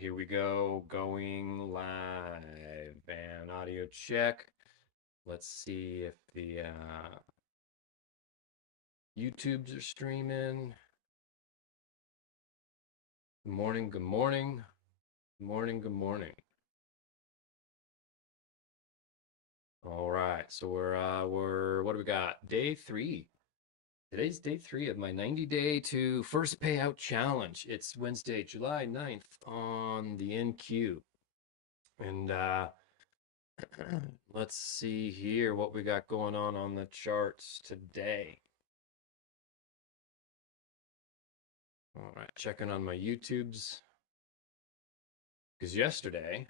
Here we go, going live and audio check. Let's see if the YouTubes are streaming. Good morning, good morning, good morning, good morning. All right, so we're what do we got? Day 3. Today's day 3 of my 90-day to first payout challenge. It's Wednesday, July 9th on the NQ. And let's see here what we got going on the charts today. All right, checking on my YouTubes. Because yesterday,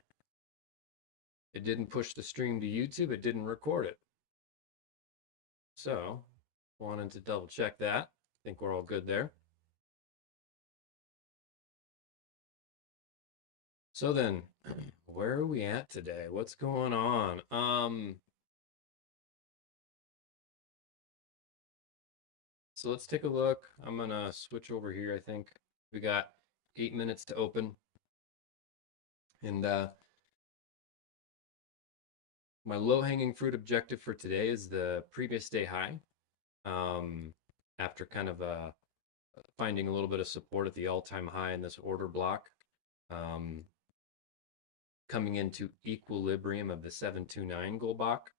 it didn't push the stream to YouTube, it didn't record it. So, wanted to double check that. Think we're all good there. So then, where are we at today? What's going on? So let's take a look. I'm gonna switch over here. I think we got 8 minutes to open. And my low-hanging fruit objective for today is the previous day high. After kind of finding a little bit of support at the all-time high in this order block, coming into equilibrium of the 729 goal block.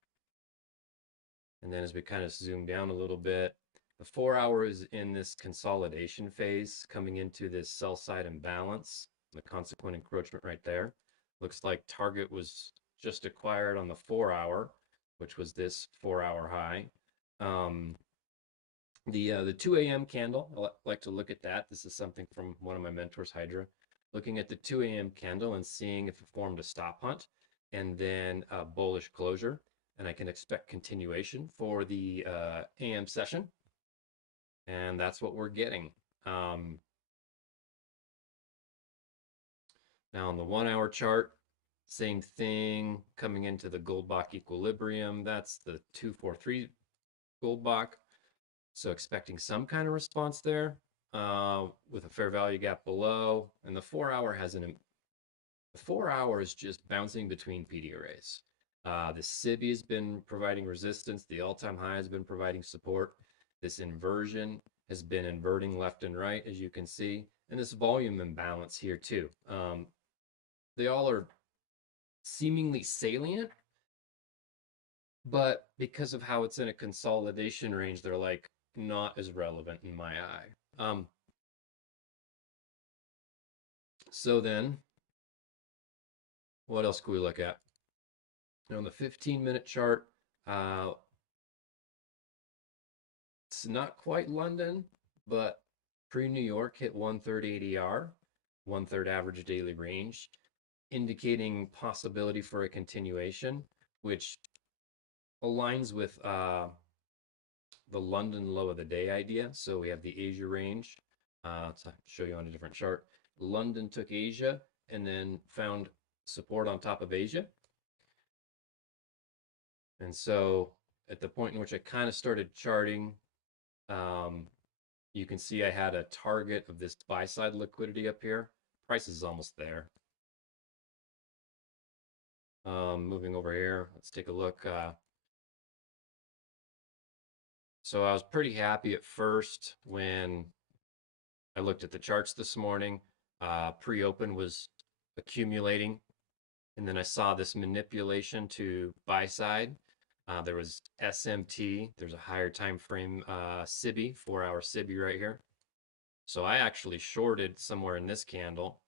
And then as we kind of zoom down a little bit, the 4 hour is in this consolidation phase, coming into this sell side imbalance, the consequent encroachment right there. Looks like target was just acquired on the 4 hour, which was this 4 hour high. The 2 a.m. candle, I like to look at that. This is something from one of my mentors, Hydra. Looking at the 2 a.m. candle and seeing if it formed a stop hunt and then a bullish closure. And I can expect continuation for the AM session. And that's what we're getting. Now on the 1 hour chart, same thing coming into the Goldbach equilibrium. That's the 243 Goldbach. So expecting some kind of response there with a fair value gap below. And the 4 hour has the 4 hour is just bouncing between PD arrays. The SIBI has been providing resistance. The all-time high has been providing support. This inversion has been inverting left and right, as you can see. And this volume imbalance here too. They all are seemingly salient, but because of how it's in a consolidation range, they're like not as relevant in my eye. So then, what else can we look at? On the 15-minute chart, it's not quite London, but pre-New York hit 1/3 ADR, 1/3 average daily range, indicating possibility for a continuation, which aligns with the London low of the day idea. So we have the Asia range. To show you on a different chart. London took Asia and then found support on top of Asia. And so at the point in which I kind of started charting, you can see I had a target of this buy side liquidity up here. Price is almost there. Moving over here, let's take a look. So I was pretty happy at first when I looked at the charts this morning. Pre-open was accumulating, and then I saw this manipulation to buy side. There was SMT. There's a higher time frame SIBI, 4 hour SIBI right here. So I actually shorted somewhere in this candle,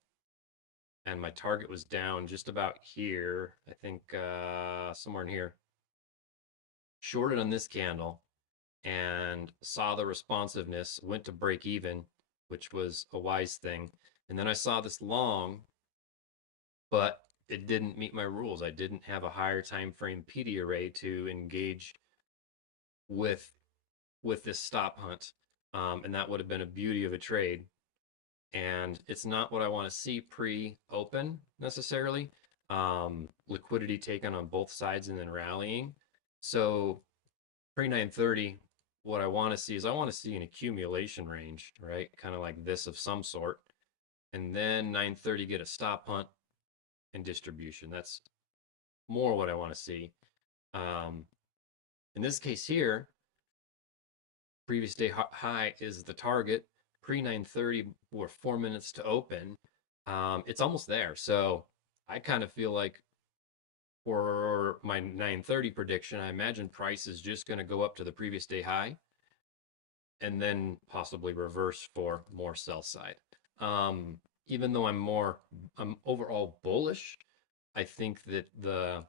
and my target was down just about here. I think somewhere in here. Shorted on this candle and saw the responsiveness, went to break even, which was a wise thing. And then I saw this long, but it didn't meet my rules. I didn't have a higher time frame PD array to engage with this stop hunt. And that would have been a beauty of a trade. And it's not what I want to see pre-open necessarily. Liquidity taken on both sides and then rallying. So pre-930, what I want to see is I want to see an accumulation range, right? Kind of like this of some sort. and then 9:30 get a stop hunt and distribution. That's more what I want to see. Um, in this case here, previous day high is the target. Pre 9:30, we're 4 minutes to open. It's almost there. So I kind of feel like for my 9:30 prediction, I imagine price is just going to go up to the previous day high and then possibly reverse for more sell side. Even though I'm overall bullish, I think that the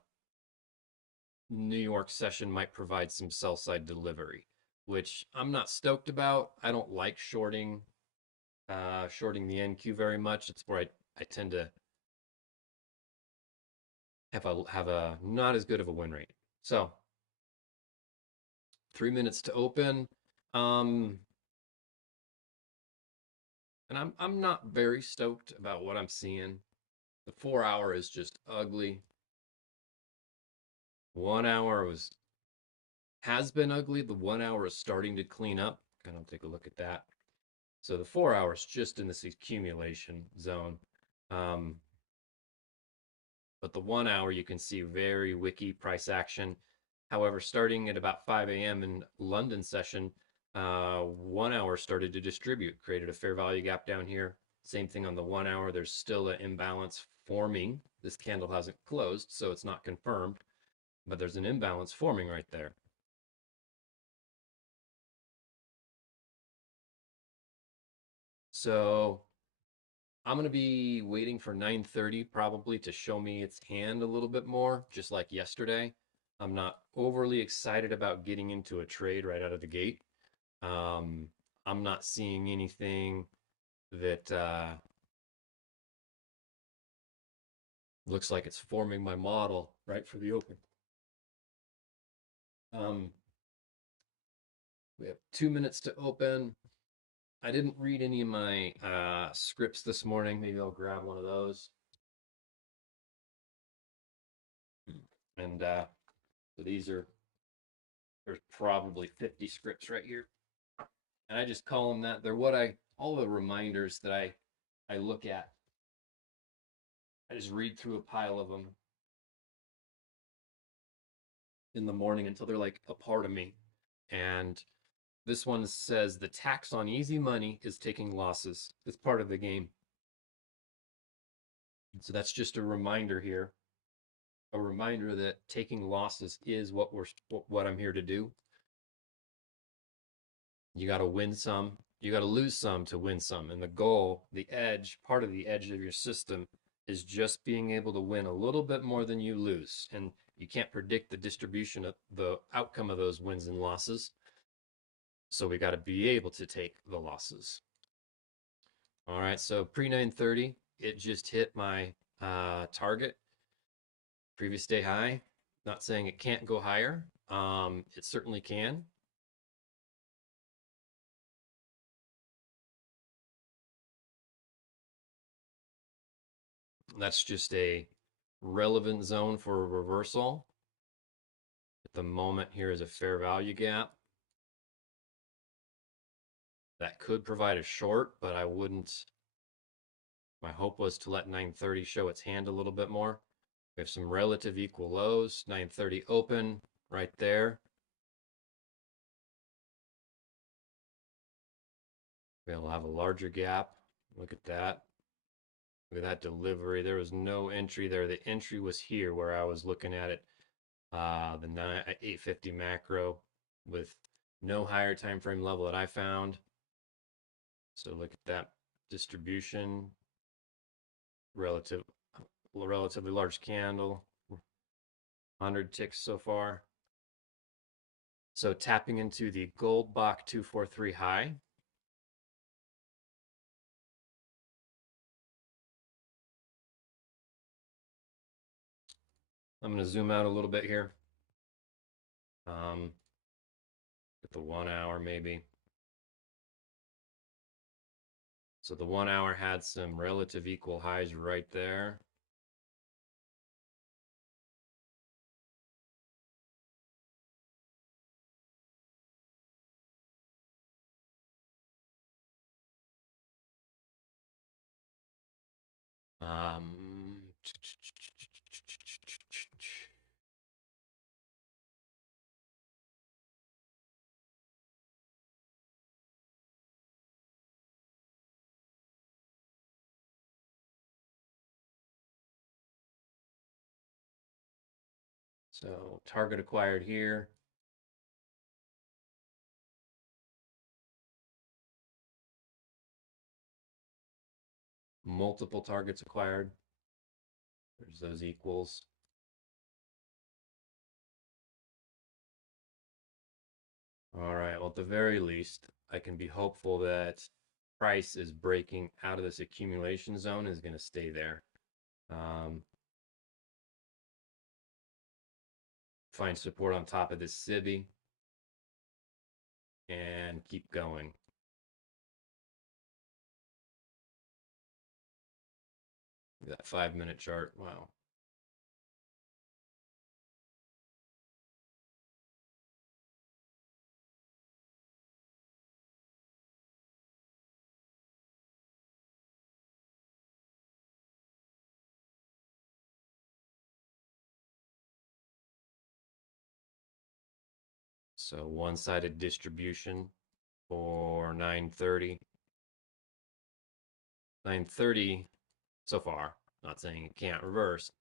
New York session might provide some sell side delivery, which I'm not stoked about. I don't like shorting the NQ very much. It's where I tend to have a not as good of a win rate. So 3 minutes to open. Um, and I'm not very stoked about what I'm seeing. The 4 hour is just ugly. 1 hour has been ugly. The 1 hour is starting to clean up. Kind of take a look at that. So the 4 hour is just in this accumulation zone. But the 1 hour you can see very wicky price action. However, starting at about 5 a.m. in London session, 1 hour started to distribute, created a fair value gap down here. Same thing on the 1 hour. There's still an imbalance forming. This candle hasn't closed, so it's not confirmed, but there's an imbalance forming right there. So I'm going to be waiting for 9:30 probably to show me its hand a little bit more, just like yesterday. I'm not overly excited about getting into a trade right out of the gate. Um, I'm not seeing anything that looks like it's forming my model right for the open. We have 2 minutes to open. I didn't read any of my scripts this morning. Maybe I'll grab one of those. And so there's probably 50 scripts right here. And I just call them that. They're all the reminders that I look at. I just read through a pile of them in the morning until they're like a part of me. And this one says the tax on easy money is taking losses. It's part of the game. So that's just a reminder here, a reminder that taking losses is what I'm here to do. You got to win some, you got to lose some to win some. And the goal, the edge, part of the edge of your system is just being able to win a little bit more than you lose. And you can't predict the distribution of the outcome of those wins and losses. So we got to be able to take the losses. All right, so pre 9:30, it just hit my target, previous day high. Not saying it can't go higher. It certainly can. That's just a relevant zone for a reversal. At the moment, here is a fair value gap. That could provide a short, but I wouldn't. My hope was to let 9:30 show its hand a little bit more. We have some relative equal lows. 9:30 open right there. We'll have a larger gap. Look at that. Look at that delivery. There was no entry there. The entry was here where I was looking at it. The 850 macro with no higher time frame level that I found. So look at that distribution. Relatively large candle. 100 ticks so far. So tapping into the Goldbach 243 high. I'm going to zoom out a little bit here. At the 1 hour maybe. So the 1 hour had some relative equal highs right there. Um, so target acquired here. Multiple targets acquired. There's those equals. All right, well, at the very least, I can be hopeful that price is breaking out of this accumulation zone, is going to stay there. Find support on top of this SIBI and keep going. That 5-minute chart, wow. So one-sided distribution for 930. 930 so far, not saying it can't reverse.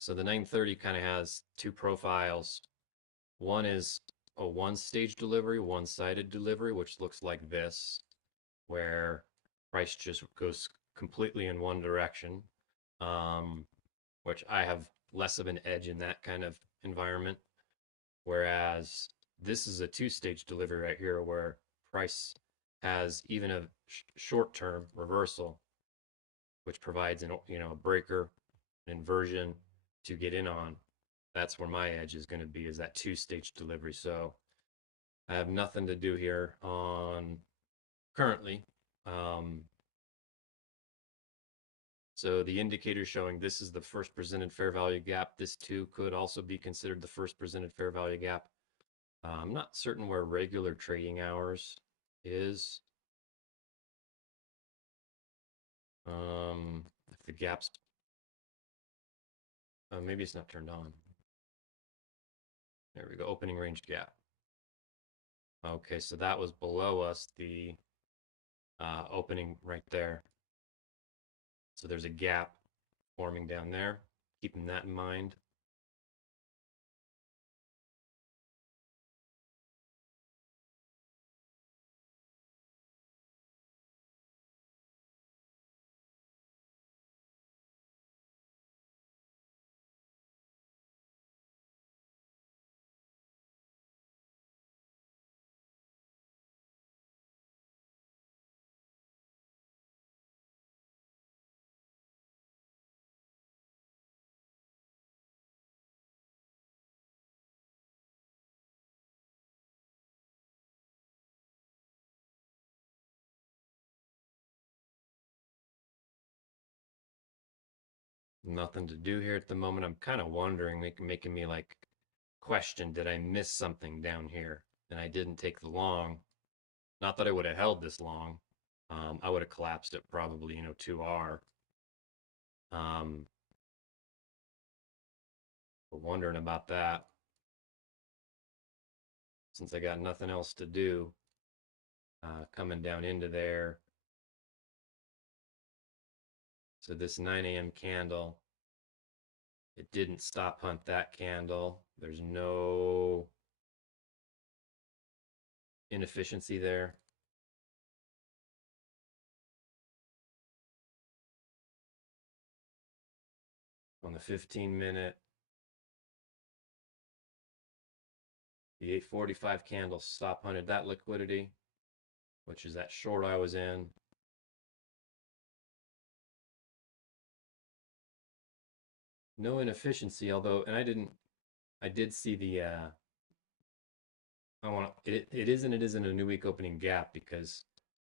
So the 930 kind of has two profiles. One is a one-stage delivery, one-sided delivery, which looks like this, where price just goes completely in one direction, which I have less of an edge in that kind of environment. Whereas this is a two-stage delivery right here, where price has even a short-term reversal, which provides an a breaker, an inversion to get in on. That's where my edge is going to be, is that two-stage delivery. So I have nothing to do here on currently. So the indicator showing this is the first presented fair value gap. This too could also be considered the first presented fair value gap. I'm not certain where regular trading hours is. If the gap's, maybe it's not turned on. There we go, opening range gap. Okay, so that was below us, the opening right there. So there's a gap forming down there, keeping that in mind. Nothing to do here at the moment. I'm kind of wondering, making me like question, did I miss something down here? And I didn't take the long. Not that I would have held this long. I would have collapsed it probably, 2R. But wondering about that, since I got nothing else to do, coming down into there. So this 9 a.m. candle, it didn't stop hunt that candle. There's no inefficiency there. On the 15-minute, the 845 candle stop hunted that liquidity, which is that short I was in. No inefficiency, although, and I did see the, it is and it isn't a new week opening gap, because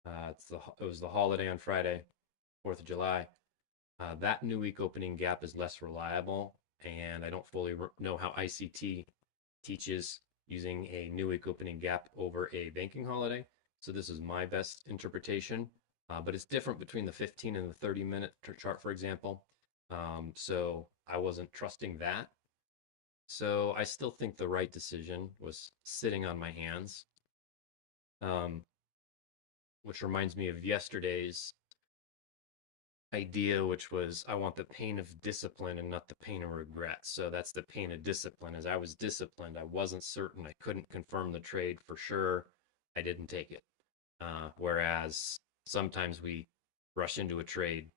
it was the holiday on Friday, 4th of July. That new week opening gap is less reliable, and I don't fully know how ICT teaches using a new week opening gap over a banking holiday. So this is my best interpretation. but it's different between the 15 and the 30-minute chart, for example. So I wasn't trusting that. So I still think the right decision was sitting on my hands, um, which reminds me of yesterday's idea, which was I want the pain of discipline and not the pain of regret. So that's the pain of discipline. As I was disciplined, I wasn't certain, I couldn't confirm the trade for sure. I didn't take it. Whereas sometimes we rush into a trade,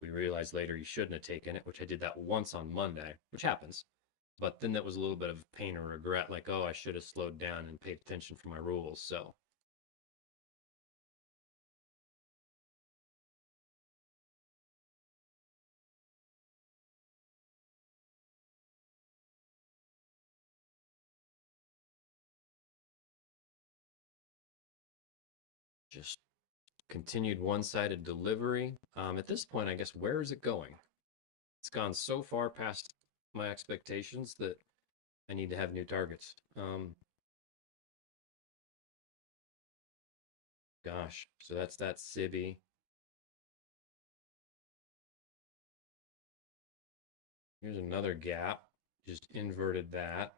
we realize later you shouldn't have taken it, which I did that once on Monday, which happens. But then that was a little bit of pain and regret, like, oh, I should have slowed down and paid attention for my rules. So just continued one-sided delivery. At this point, I guess, where is it going? It's gone so far past my expectations that I need to have new targets. Gosh, so that's that Sibby. Here's another gap. Just inverted that.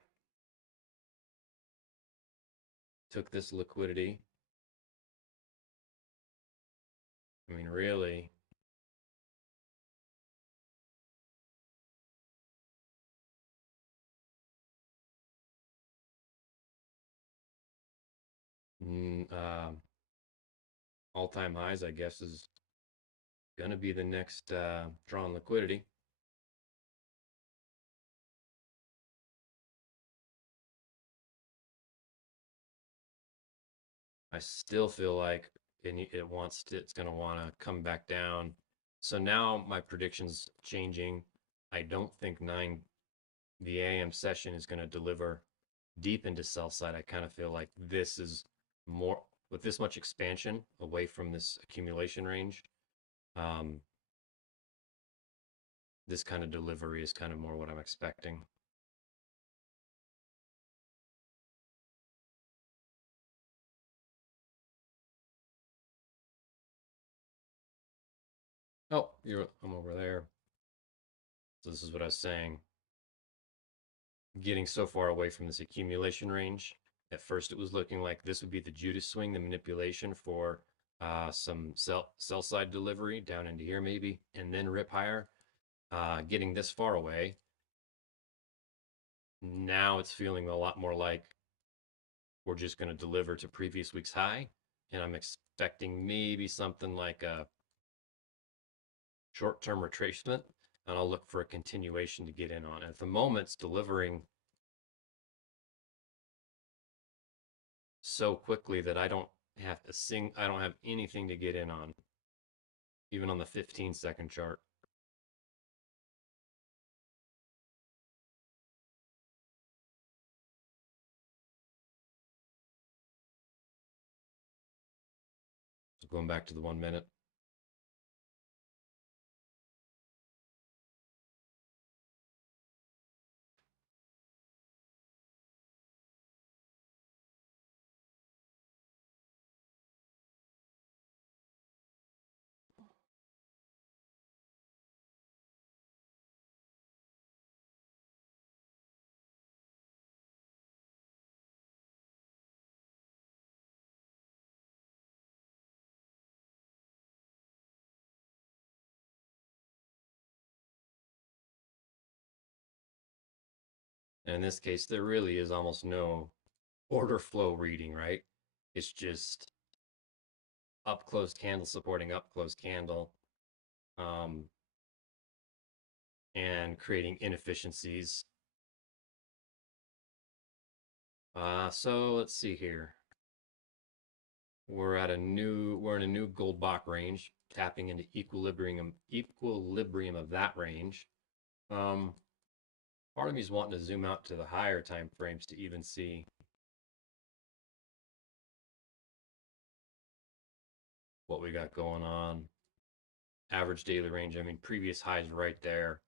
Took this liquidity. I mean, really, mm, all-time highs, I guess, is going to be the next drawn liquidity. I still feel like it's going to want to come back down. So now my prediction's changing. I don't think the AM session is going to deliver deep into sell side. I kind of feel like this is more with this much expansion away from this accumulation range. Um, this kind of delivery is kind of more what I'm expecting. Oh, I'm over there. So this is what I was saying. Getting so far away from this accumulation range. At first, it was looking like this would be the Judas swing, the manipulation for some sell side delivery down into here maybe, and then rip higher. Getting this far away, now it's feeling a lot more like we're just going to deliver to previous week's high, and I'm expecting maybe something like a short-term retracement, and I'll look for a continuation to get in on. At the moment, it's delivering so quickly that I don't have anything to get in on, even on the 15-second chart. So going back to the 1 minute. And in this case, there really is almost no order flow reading, right? It's just up close candle supporting up close candle, um, and creating inefficiencies. So let's see here. We're in a new gold Bach range, tapping into equilibrium of that range. Part of me is wanting to zoom out to the higher time frames to even see what we got going on. Average daily range, I mean, previous highs right there.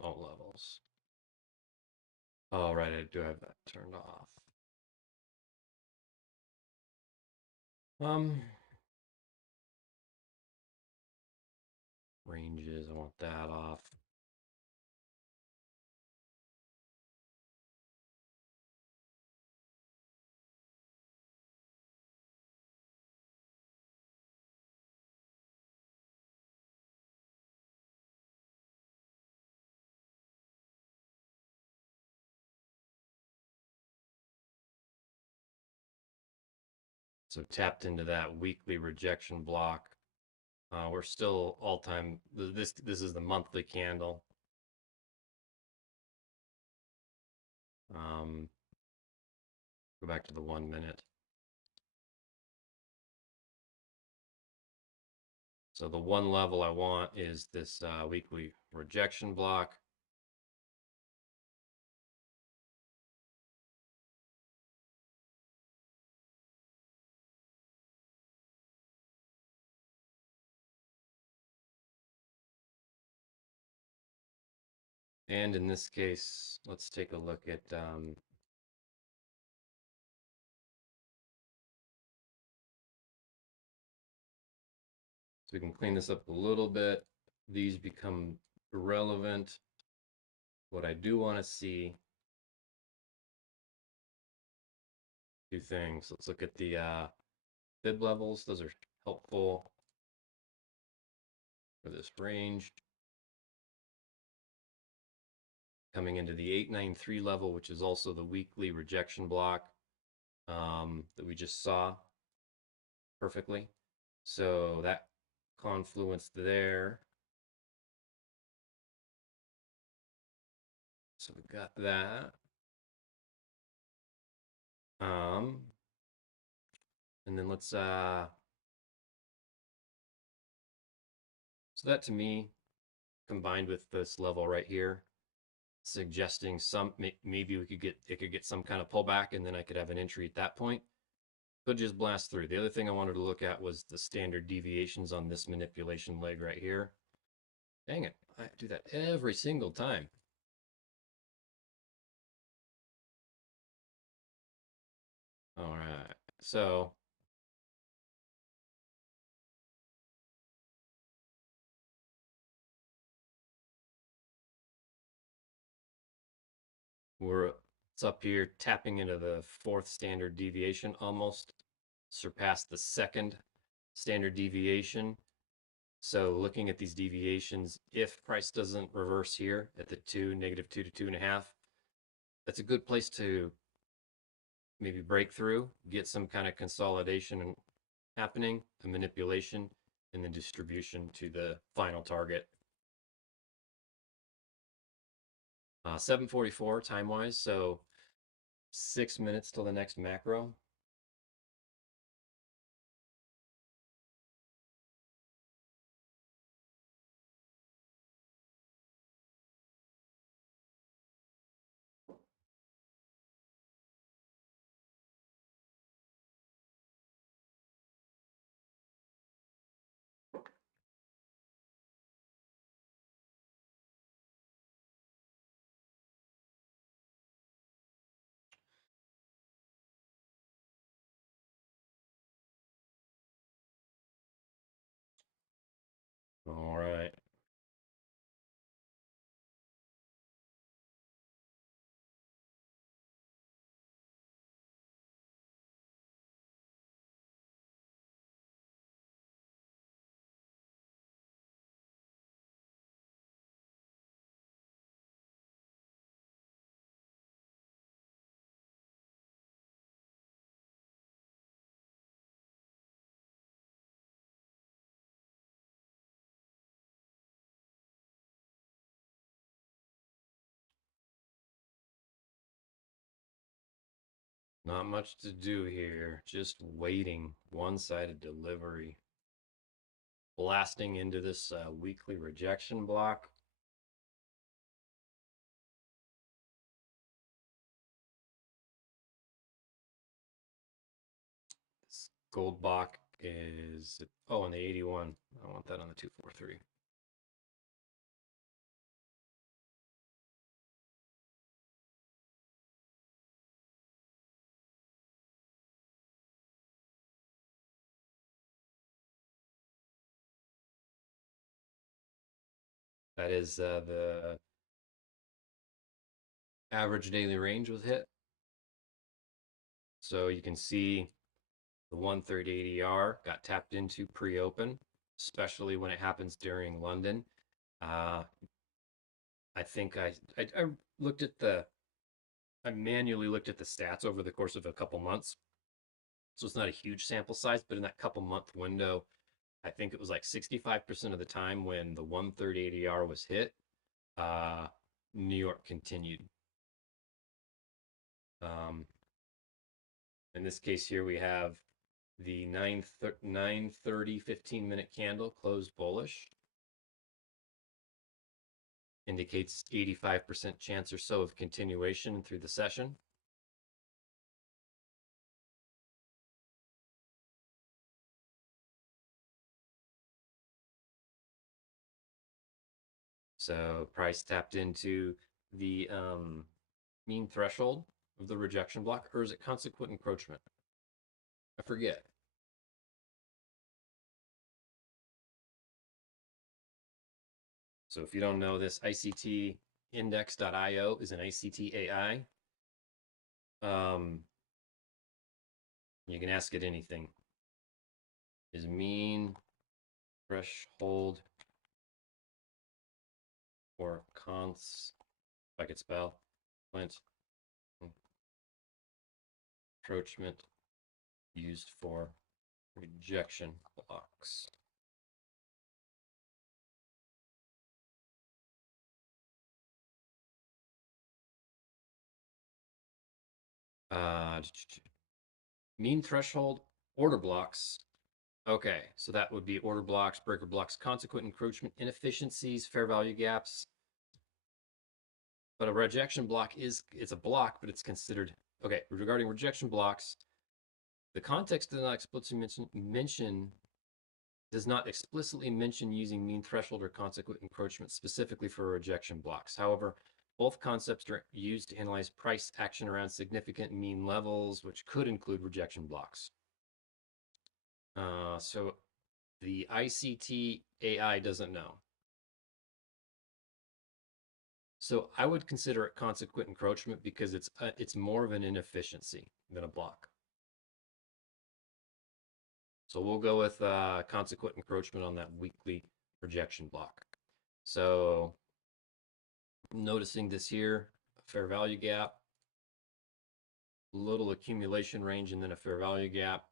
Oh, levels. Oh, right, I do have that turned off. Um, ranges, I want that off. So tapped into that weekly rejection block. We're still all time. This is the monthly candle. Um, go back to the 1 minute. So the one level I want is this weekly rejection block. And in this case, let's take a look at so we can clean this up a little bit. These become irrelevant. What I do want to see, two things. Let's look at the fib levels. Those are helpful for this range. Coming into the 893 level, which is also the weekly rejection block that we just saw perfectly. So that confluence there. So we got that. And then let's so that to me, combined with this level right here, suggesting some maybe we could get it could get some kind of pullback, and then I could have an entry at that point. Could just blast through. The other thing I wanted to look at was the standard deviations on this manipulation leg right here. Dang it, I do that every single time. All right, so it's up here tapping into the fourth standard deviation, almost surpassed the second standard deviation. So looking at these deviations, if price doesn't reverse here at the -2 to 2.5, that's a good place to maybe break through, get some kind of consolidation happening, a manipulation, and then distribution to the final target. 7:44 time wise, so 6 minutes till the next macro. All right. Not much to do here. Just waiting. One-sided delivery. Blasting into this weekly rejection block. This gold block is, oh, on the 81. I want that on the 243. That is the average daily range was hit. So you can see the 130 ADR got tapped into pre-open, especially when it happens during London. Uh, I think I looked at I manually looked at the stats over the course of a couple months. So it's not a huge sample size, but in that couple month window, I think it was like 65% of the time when the 130 ADR was hit, uh, New York continued. Um, in this case here, we have the 9:30 15-minute candle closed bullish. Indicates 85% chance or so of continuation through the session. So price tapped into the mean threshold of the rejection block, or is it consequent encroachment? I forget. So if you don't know this, ICTindex.io is an ICT AI. You can ask it anything. Is mean threshold or cons, if I could spell, encroachment used for rejection blocks? Uh, mean threshold order blocks. Okay, so that would be order blocks, breaker blocks, consequent encroachment, inefficiencies, fair value gaps. But a rejection block it's a block, but it's considered okay. Regarding rejection blocks, the context does not explicitly mention using mean threshold or consequent encroachment specifically for rejection blocks. However, both concepts are used to analyze price action around significant mean levels, which could include rejection blocks. So the ICT AI doesn't know. So I would consider it consequent encroachment because it's more of an inefficiency than a block. So we'll go with consequent encroachment on that weekly rejection block. So noticing this here, fair value gap, little accumulation range, and then a fair value gap.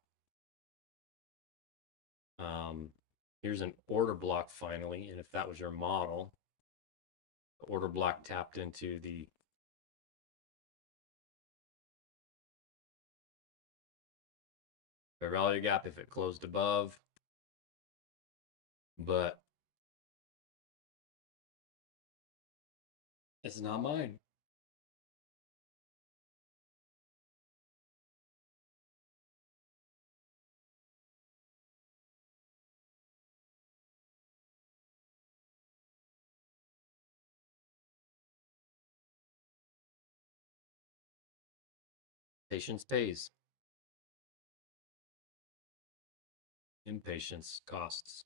Here's an order block finally, and if that was your model, the order block tapped into the fair value gap if it closed above, but it's not mine. Patience pays. Impatience costs.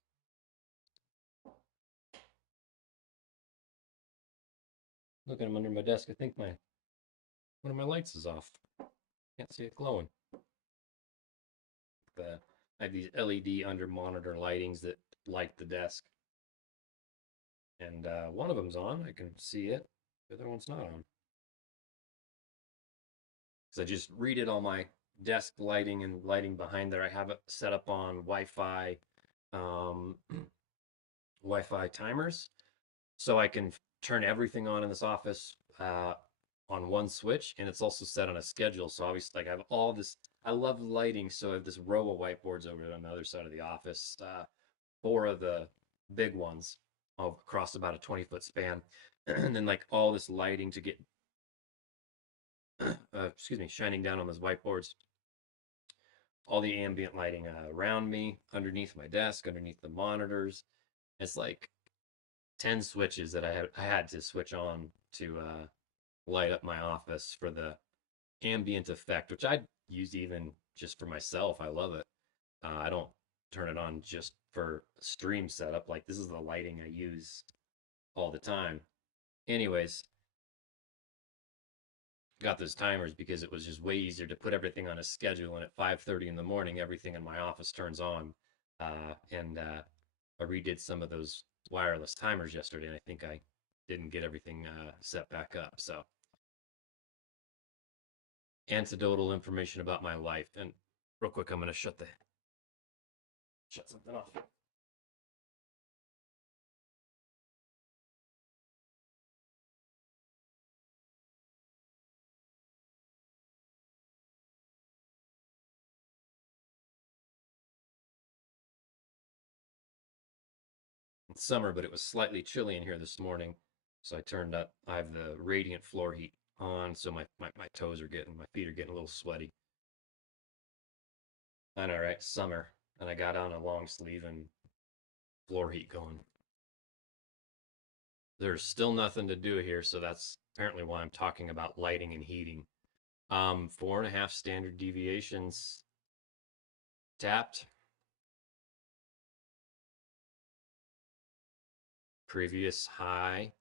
Look at them under my desk. I think one of my lights is off. Can't see it glowing. I have these LED under monitor lightings that light the desk, and one of them's on. I can see it. The other one's not on. Because I just read it on my desk lighting and lighting behind there. I have it set up on Wi-Fi, um, Wi-Fi timers, so I can turn everything on in this office on one switch, and it's also set on a schedule. So obviously, like I have all this. I love lighting, so I have this row of whiteboards over on the other side of the office. Four of the big ones across about a 20-foot span, and then like all this lighting to get, excuse me, shining down on those whiteboards. All the ambient lighting around me, underneath my desk, underneath the monitors. It's like 10 switches that I had to switch on to light up my office for the ambient effect, which I use even just for myself. I love it. I don't turn it on just for stream setup. Like this is the lighting I use all the time. Anyways, got those timers because it was just way easier to put everything on a schedule. And at 5:30 in the morning, everything in my office turns on. And I redid some of those wireless timers yesterday, and I think I didn't get everything set back up. So anecdotal information about my life. And real quick, I'm going to shut something off. It's summer, but it was slightly chilly in here this morning. So I turned up, I have the radiant floor heat on, so my toes are getting, my feet are getting a little sweaty. I know, right? Summer. And I got on a long sleeve and floor heat going. There's still nothing to do here, so that's apparently why I'm talking about lighting and heating. 4.5 standard deviations tapped. Previous high.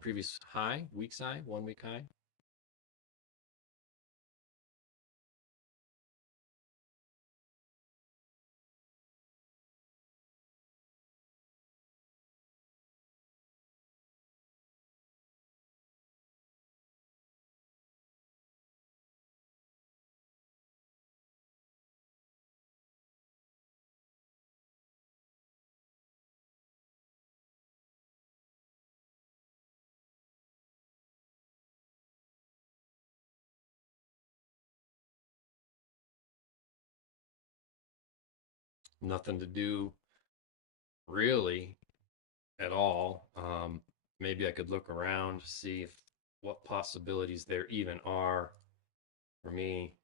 Previous high, week's high, 1 week high. Nothing to do really at all. Maybe I could look around, see if what possibilities there even are for me.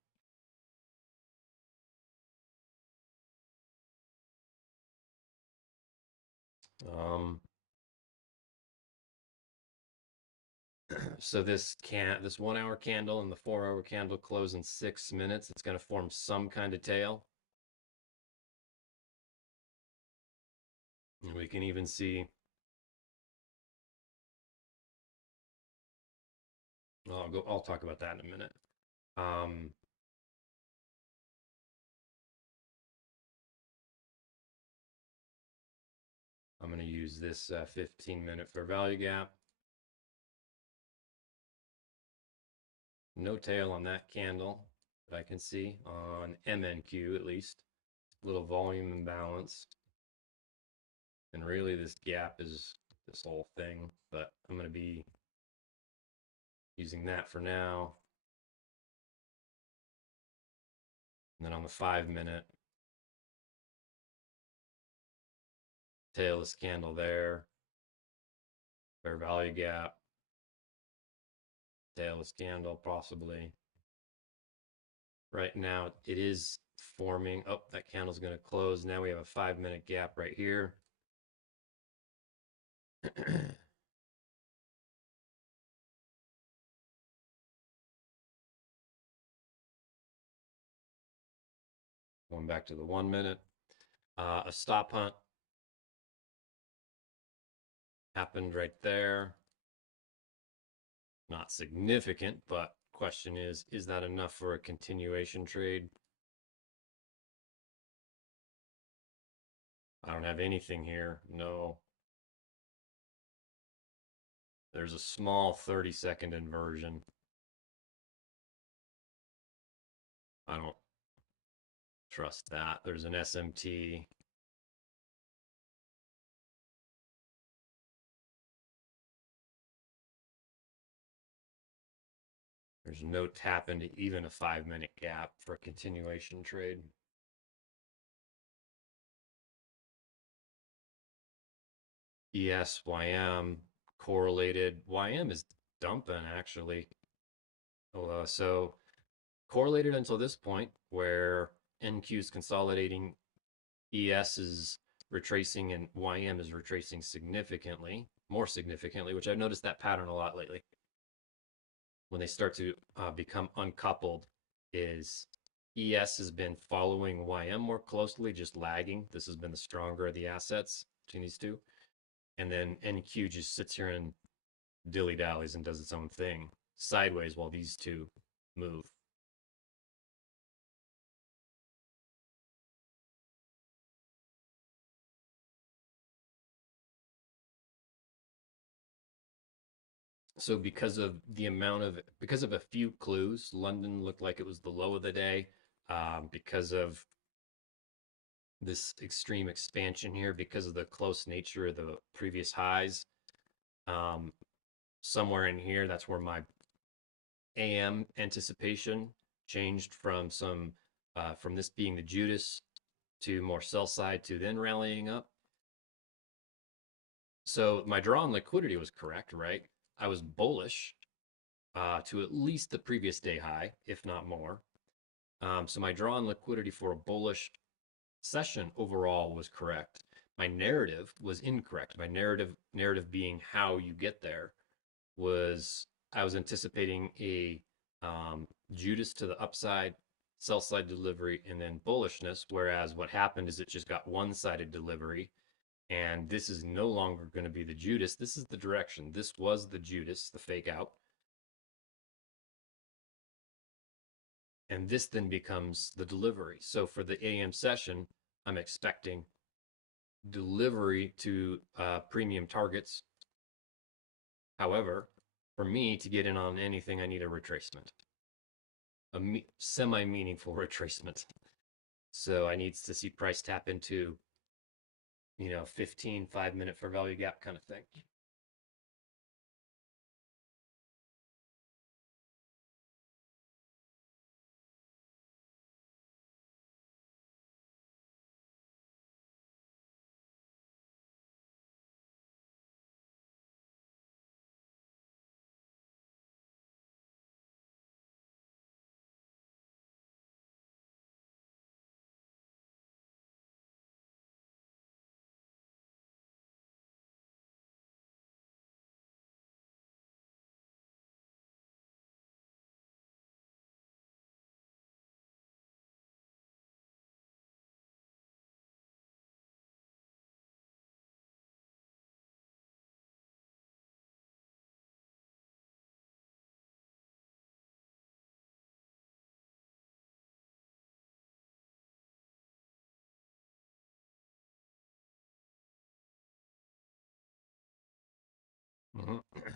Um, so this 1 hour candle and the 4 hour candle close in 6 minutes. It's going to form some kind of tail. And we can even see. I'll talk about that in a minute. Um, I'm going to use this 15-minute fair value gap. No tail on that candle that I can see on MNQ at least. Little volume imbalance. And really this gap is this whole thing, but I'm going to be using that for now. And then on the 5 minute, tailless candle there, fair value gap, tailless candle possibly. Right now it is forming. Oh, that candle's going to close. Now we have a 5 minute gap right here. Going back to the 1 minute. A stop hunt happened right there. Not significant, but question is that enough for a continuation trade? I don't have anything here. No. There's a small 30-second inversion. I don't trust that. There's an SMT. There's no tap into even a 5 minute gap for a continuation trade. ES, YM, correlated. YM is dumping actually. So correlated until this point where NQ is consolidating, ES is retracing, and YM is retracing significantly, more significantly, which I've noticed that pattern a lot lately. When they start to become uncoupled, is ES has been following YM more closely, just lagging. This has been the stronger of the assets between these two. and then NQ just sits here and dilly dallies and does its own thing sideways while these two move. So because of a few clues, London looked like it was the low of the day. Because of this extreme expansion here, because of the close nature of the previous highs, um, somewhere in here, that's where my AM anticipation changed from this being the Judas to more sell side to then rallying up. So my draw on liquidity was correct, right? I was bullish to at least the previous day high, if not more. So my draw on liquidity for a bullish session overall was correct. My narrative was incorrect. My narrative being how you get there was I was anticipating a Judas to the upside, sell side delivery, and then bullishness. Whereas what happened is it just got one sided delivery. And this is no longer going to be the Judas. This is the direction. This was the Judas, the fake out. And this then becomes the delivery. So for the AM session, I'm expecting delivery to premium targets. However, for me to get in on anything, I need a retracement, a semi-meaningful retracement. So I need to see price tap into, 15, 5-minute for value gap kind of thing.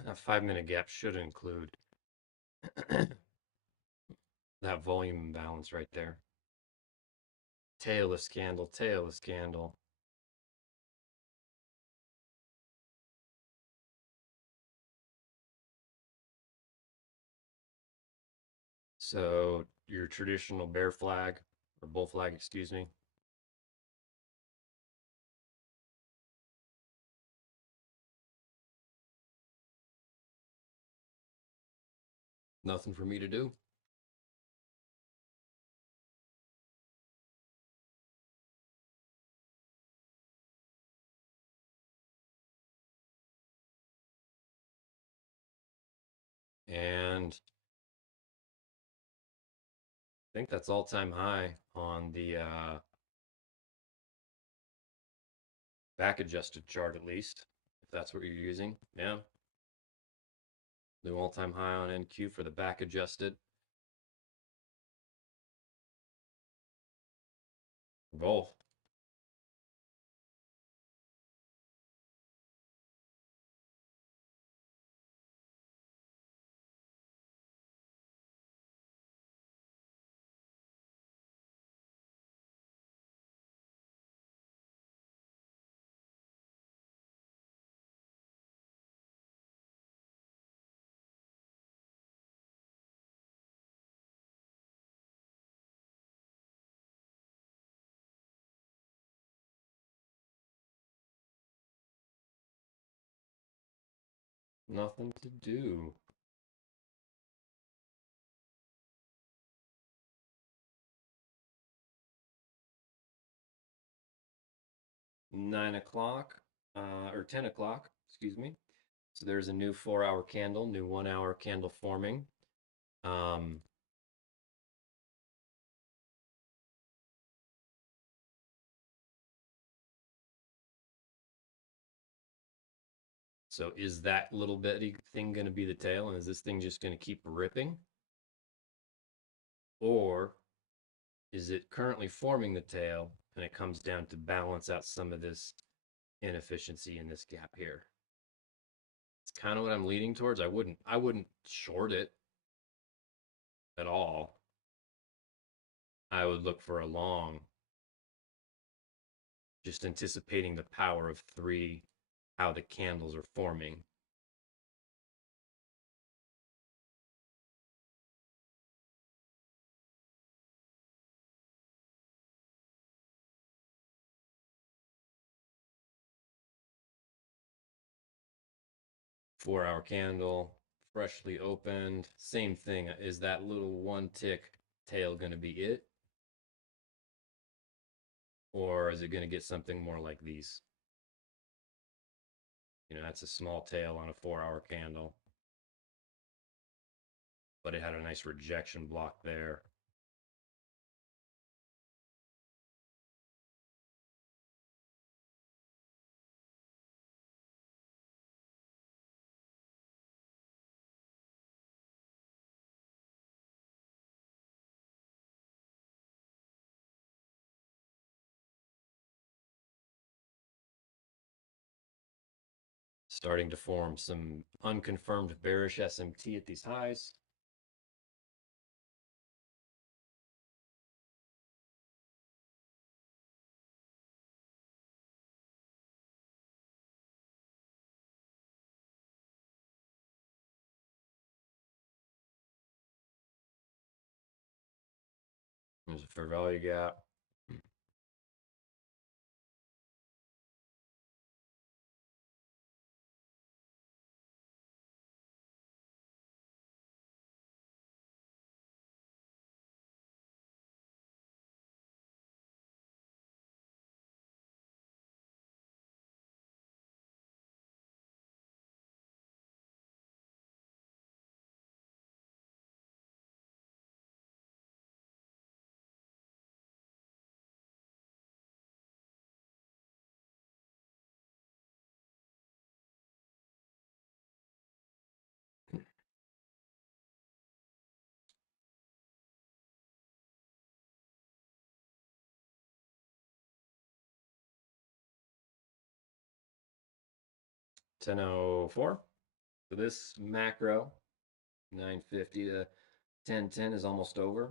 A 5-minute gap should include that volume imbalance right there. Tailless candle, tailless candle. So your traditional bear flag or bull flag, excuse me. Nothing for me to do. And I think that's all-time high on the back adjusted chart, at least, if that's what you're using. Yeah. New all-time high on NQ for the back adjusted. Both. Nothing to do. Nine o'clock, or 10 o'clock, excuse me. So there's a new 4-hour candle, new 1-hour candle forming. Um, So is that little bitty thing going to be the tail? And is this thing just going to keep ripping? Or is it currently forming the tail and it comes down to balance out some of this inefficiency in this gap here? It's kind of what I'm leaning towards. I wouldn't short it at all. I would look for a long, just anticipating the power of three, how the candles are forming. 4 hour candle, freshly opened. Same thing. Is that little one tick tail going to be it? Or is it going to get something more like these? That's a small tail on a 4 hour candle, but it had a nice rejection block there. Starting to form some unconfirmed bearish SMT at these highs. There's a fair value gap. $10.04. So this macro, 950 to 1010 is almost over.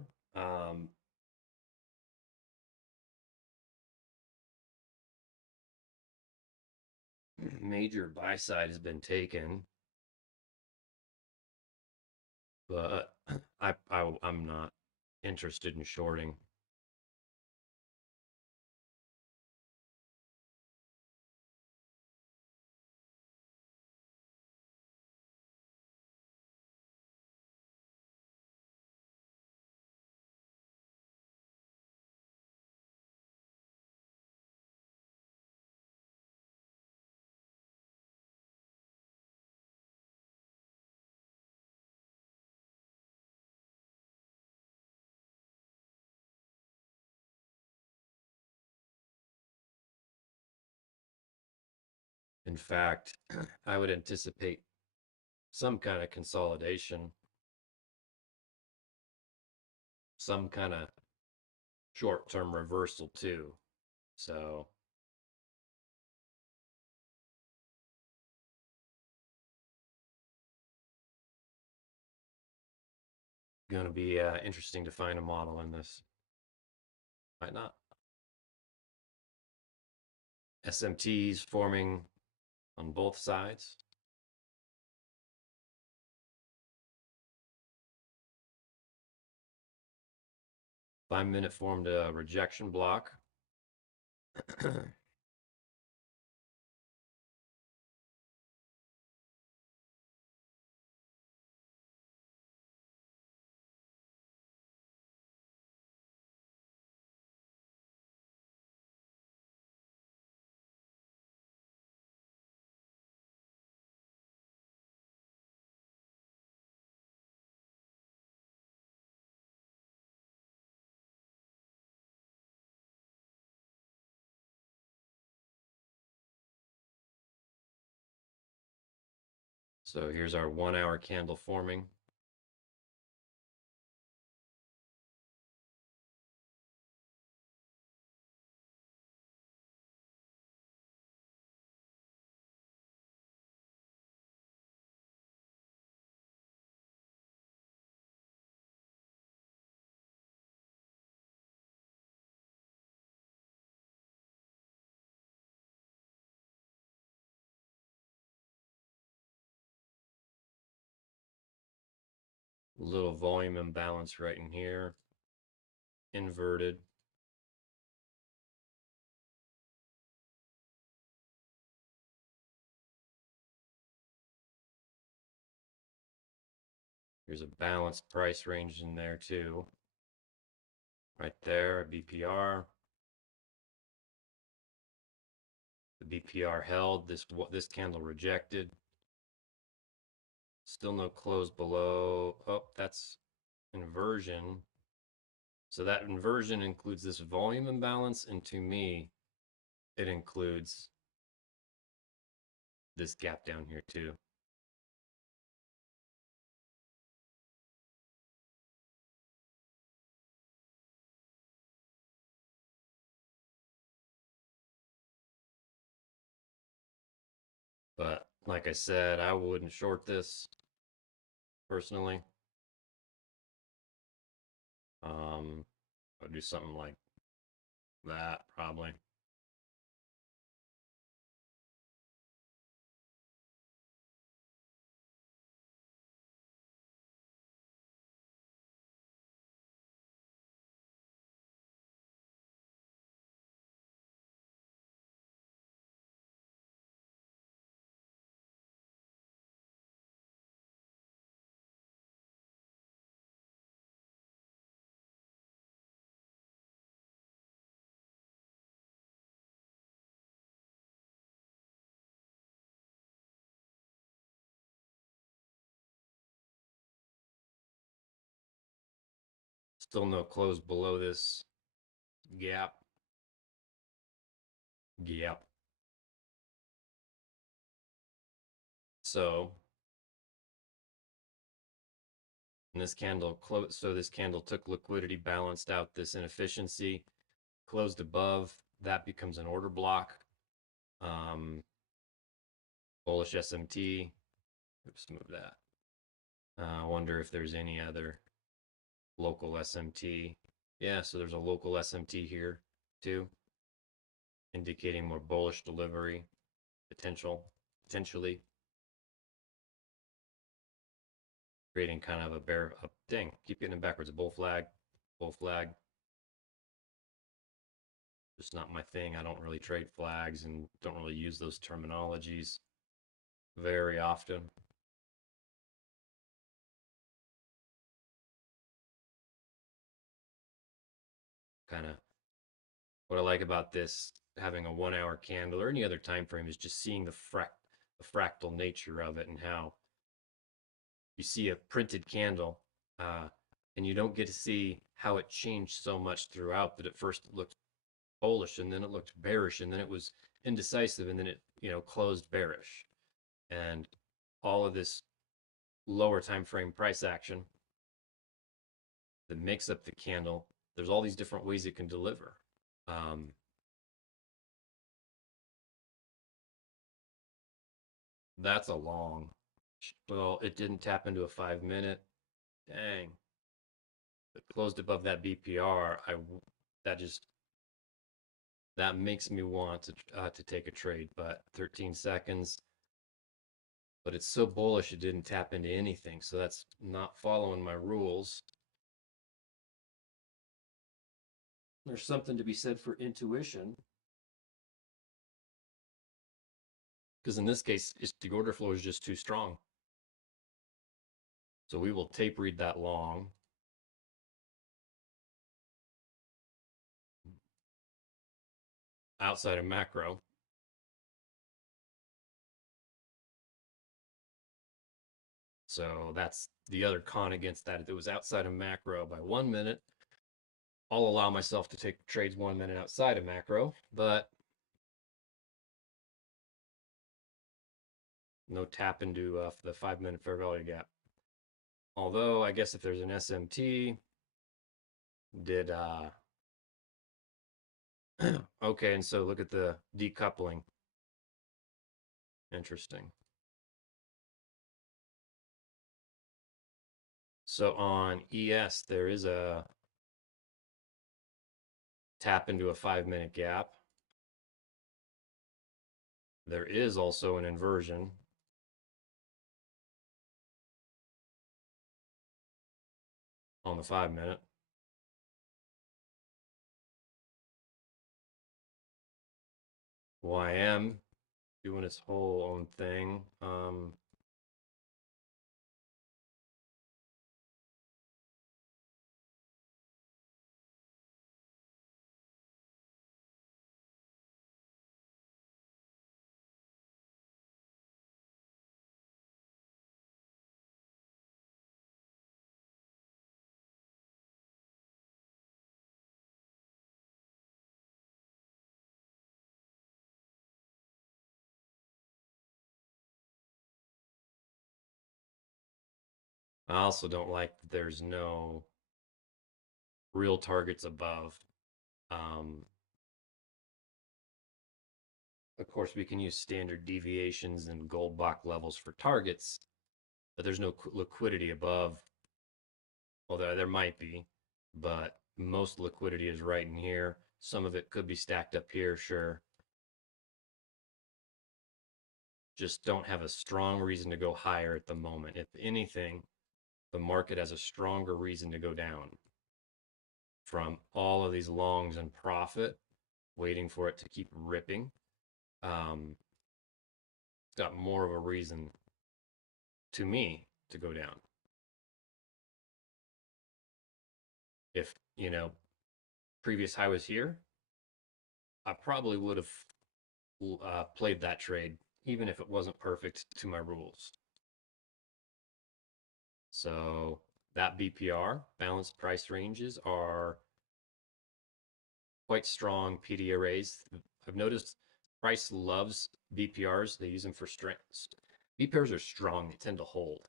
Major buy side has been taken, but I'm not interested in shorting. In fact, I would anticipate some kind of consolidation, some kind of short-term reversal too. So going to be interesting to find a model in this. Might not. SMTs forming on both sides. 5 minute formed a rejection block. So here's our 1 hour candle forming. A little volume imbalance right in here. Inverted. There's a balanced price range in there too. Right there, a BPR. The BPR held. This candle rejected. Still no close below. Oh, that's inversion. So that inversion includes this volume imbalance, and to me, it includes this gap down here too. But like I said, I wouldn't short this personally. I'll do something like that probably. Still no close below this gap. Gap. So this candle closed. So this candle took liquidity, balanced out this inefficiency, closed above. That becomes an order block. Bullish SMT. Oops, move that. I wonder if there's any other local SMT. Yeah, so there's a local SMT here too, indicating more bullish delivery potentially creating kind of a bear. Dang, keep getting backwards. A bull flag. Just not my thing. I don't really trade flags and don't really use those terminologies very often. Kind of what I like about this having a 1 hour candle or any other time frame is just seeing the fractal nature of it and how you see a printed candle and you don't get to see how it changed so much throughout. That at first it looked bullish and then it looked bearish and then it was indecisive and then it closed bearish, and all of this lower time frame price action that makes up the candle. There's all these different ways it can deliver. That's a long. Well, it didn't tap into a 5 minute. Dang. It closed above that BPR. That just that makes me want to take a trade. But 13 seconds. But it's so bullish it didn't tap into anything. So that's not following my rules. There's something to be said for intuition. Because in this case, the order flow is just too strong. So we will tape read that long. Outside of macro. So that's the other con against that. If it was outside of macro by 1 minute, I'll allow myself to take trades 1 minute outside of macro, but No tap into the 5 minute fair value gap. Although I guess if there's an SMT, did okay, and so look at the decoupling. Interesting. So on ES, there is a tap into a 5 minute gap. There is also an inversion. On the 5 minute. YM doing its whole own thing. I also don't like that there's no real targets above. Um, of course, we can use standard deviations and Goldbach levels for targets, but there's no liquidity above. Well, there might be, but most liquidity is right in here. Some of it could be stacked up here, sure. Just don't have a strong reason to go higher at the moment. If anything, the market has a stronger reason to go down from all of these longs and profit, waiting for it to keep ripping. It's got more of a reason to me to go down. If, previous high was here, I probably would have played that trade, even if it wasn't perfect to my rules. So that BPR, balanced price ranges, are quite strong PD arrays. I've noticed price loves BPRs. They use them for strength. BPRs are strong. They tend to hold.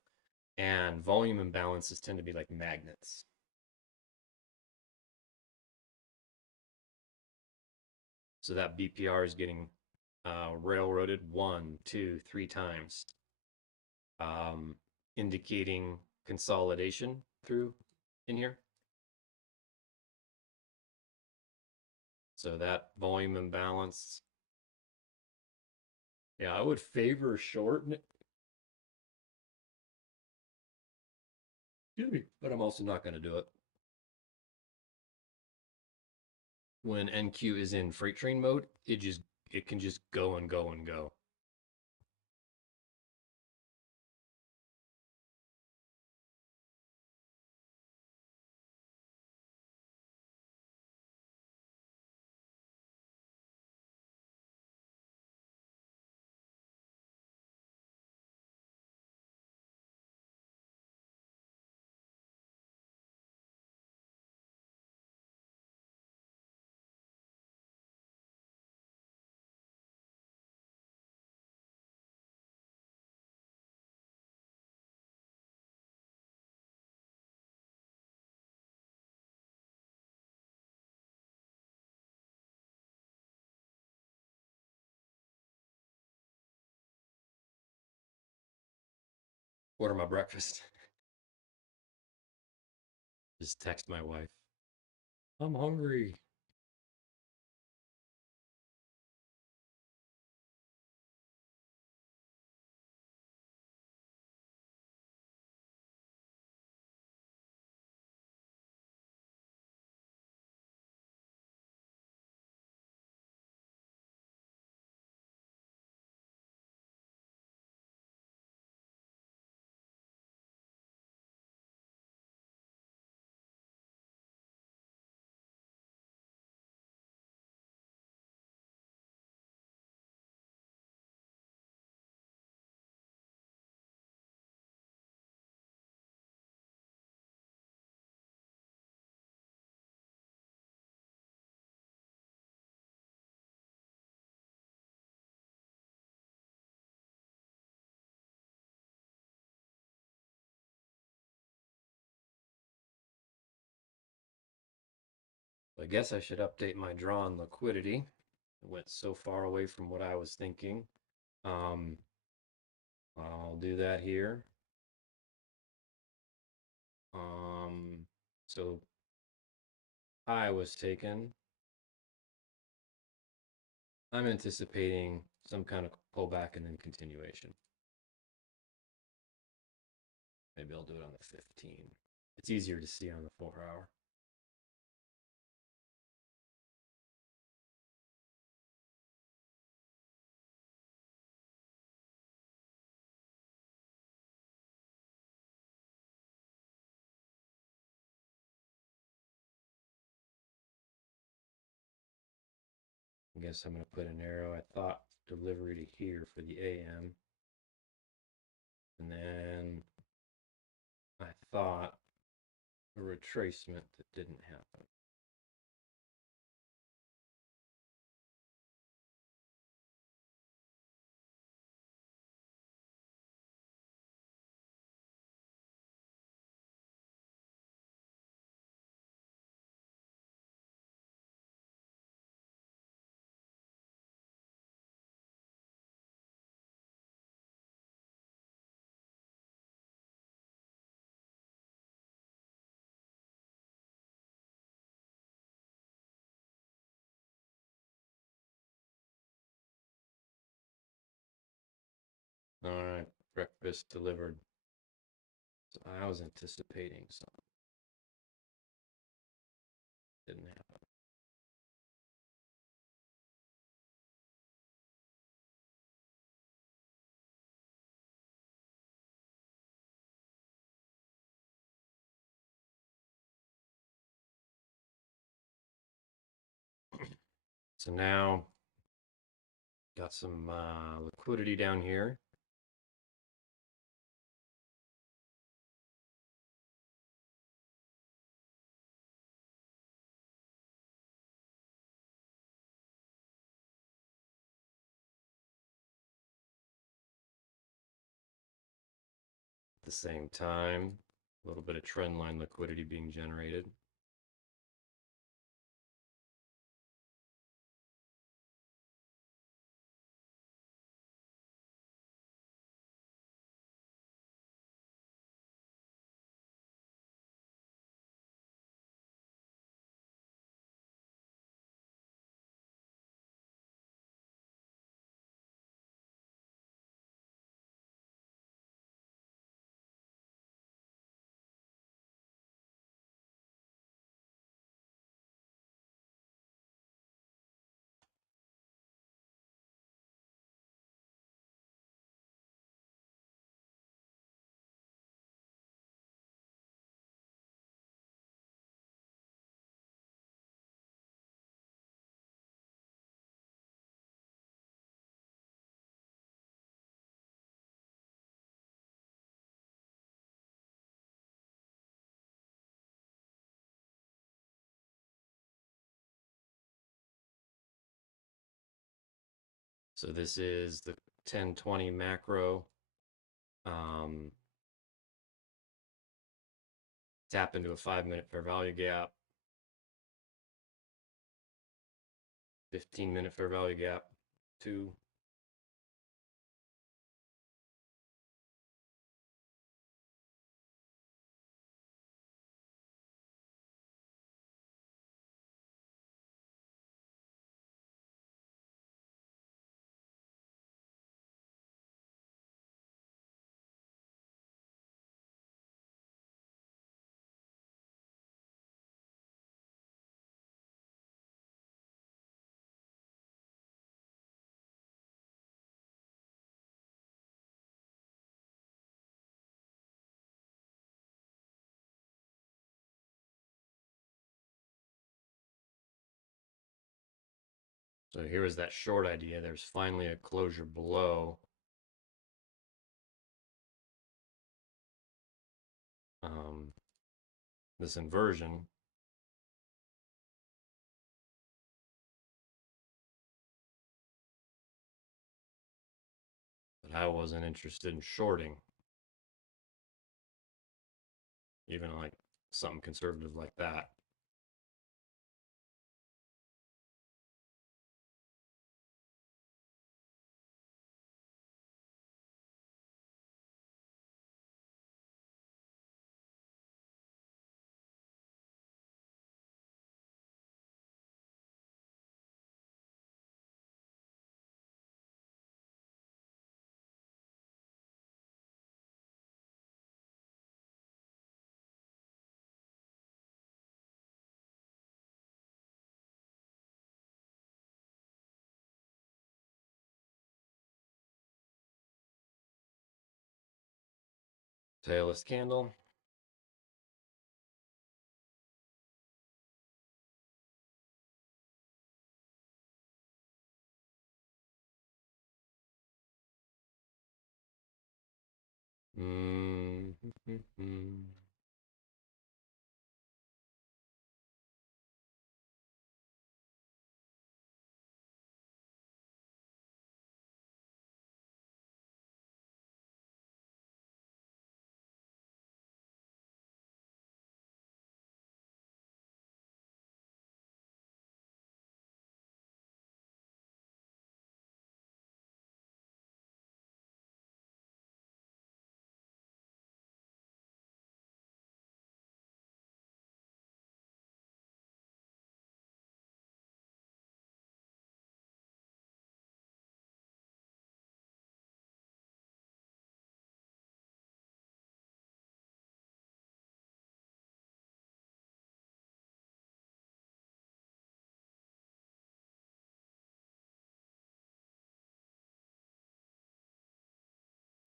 And volume imbalances tend to be like magnets. So that BPR is getting railroaded 1, 2, 3 times, indicating consolidation through in here. So that volume imbalance, yeah, I would favor short. Excuse me, but I'm also not going to do it. When NQ is in freight train mode, it can just go and go and go. Order my breakfast. Just text my wife. I'm hungry. I guess I should update my draw on liquidity. It went so far away from what I was thinking. Um, I'll do that here. So I was taken. I'm anticipating some kind of pullback and then continuation. Maybe I'll do it on the 15. It's easier to see on the 4 hour. I guess I'm going to put an arrow. I thought delivery to here for the AM. And then I thought a retracement that didn't happen. All right, breakfast delivered. So I was anticipating some. Didn't happen. So now got some liquidity down here. At the same time, a little bit of trend line liquidity being generated. So this is the 1020 macro. Tap into a 5-minute fair value gap, 15-minute fair value gap, 2. So here was that short idea. There's finally a closure below. This inversion. But I wasn't interested in shorting, even like something conservative like that. Tailless candle. Mm -hmm.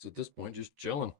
So at this point, just chilling.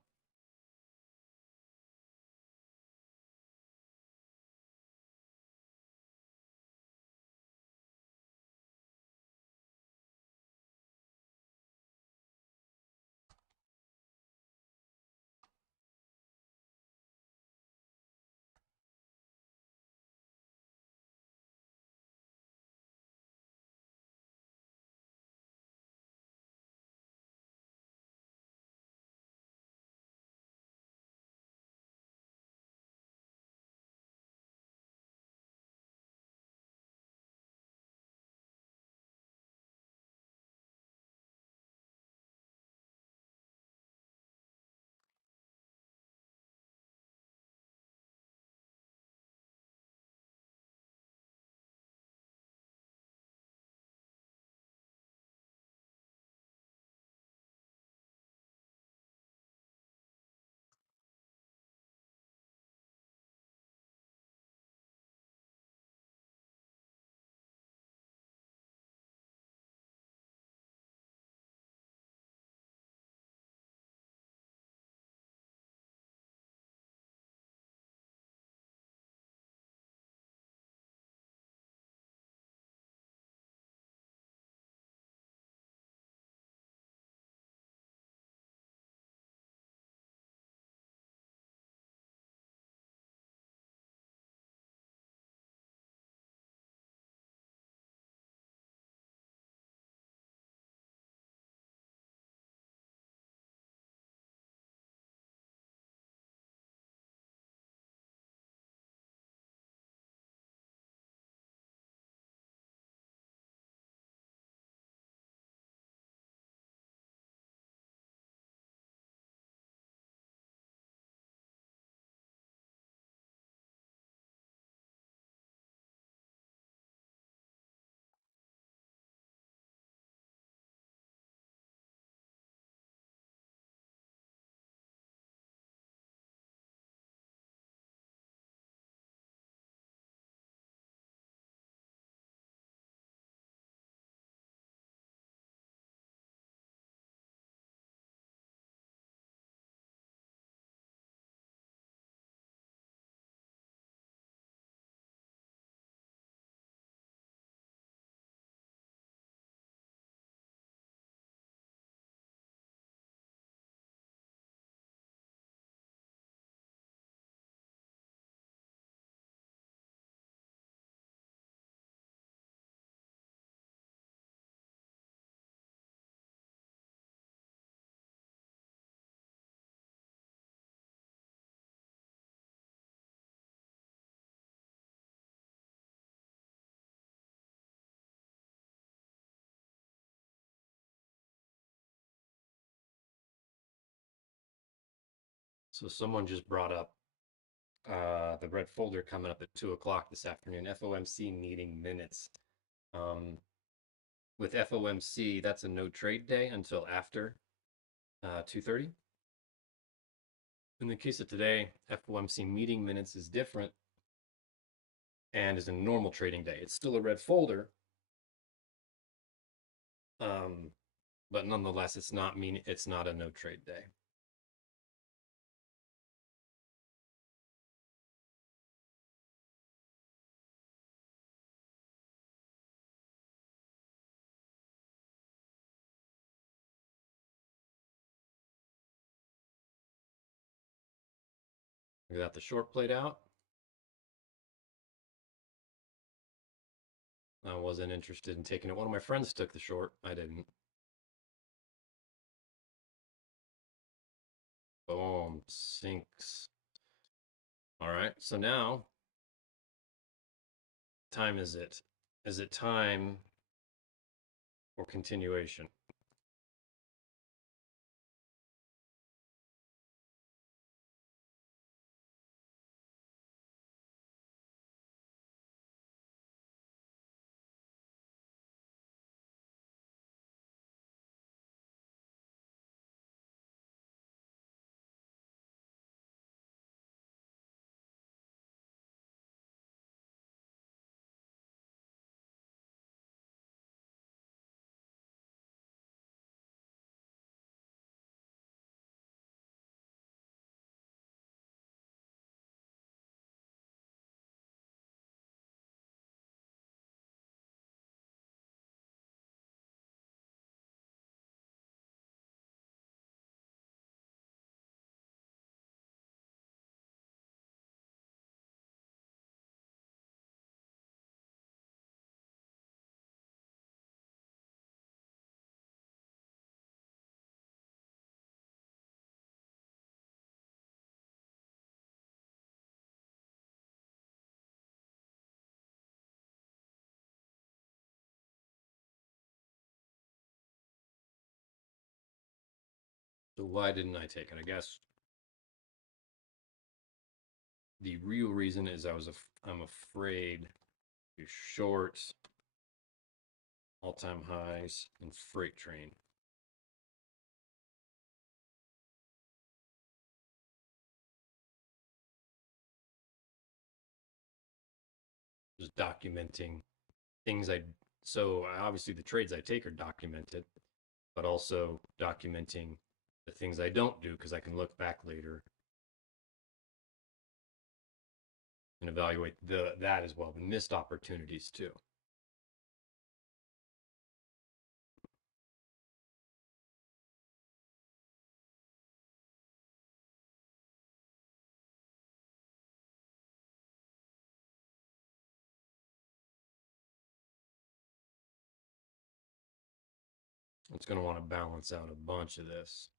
So someone just brought up the red folder coming up at 2 o'clock this afternoon. FOMC meeting minutes. Um, with FOMC, that's a no trade day until after 2:30. In the case of today, FOMC meeting minutes is different and is a normal trading day. It's still a red folder, um, but nonetheless, it's not a no trade day. Look at that, the short played out. I wasn't interested in taking it. One of my friends took the short. I didn't. Boom, sinks. All right, so now, time is it? Is it time for continuation? So why didn't I take it? I guess the real reason is I'm afraid to short all-time highs in freight train. Just documenting things so obviously the trades I take are documented, but also documenting the things I don't do because I can look back later and evaluate that as well, the missed opportunities too. It's going to want to balance out a bunch of this.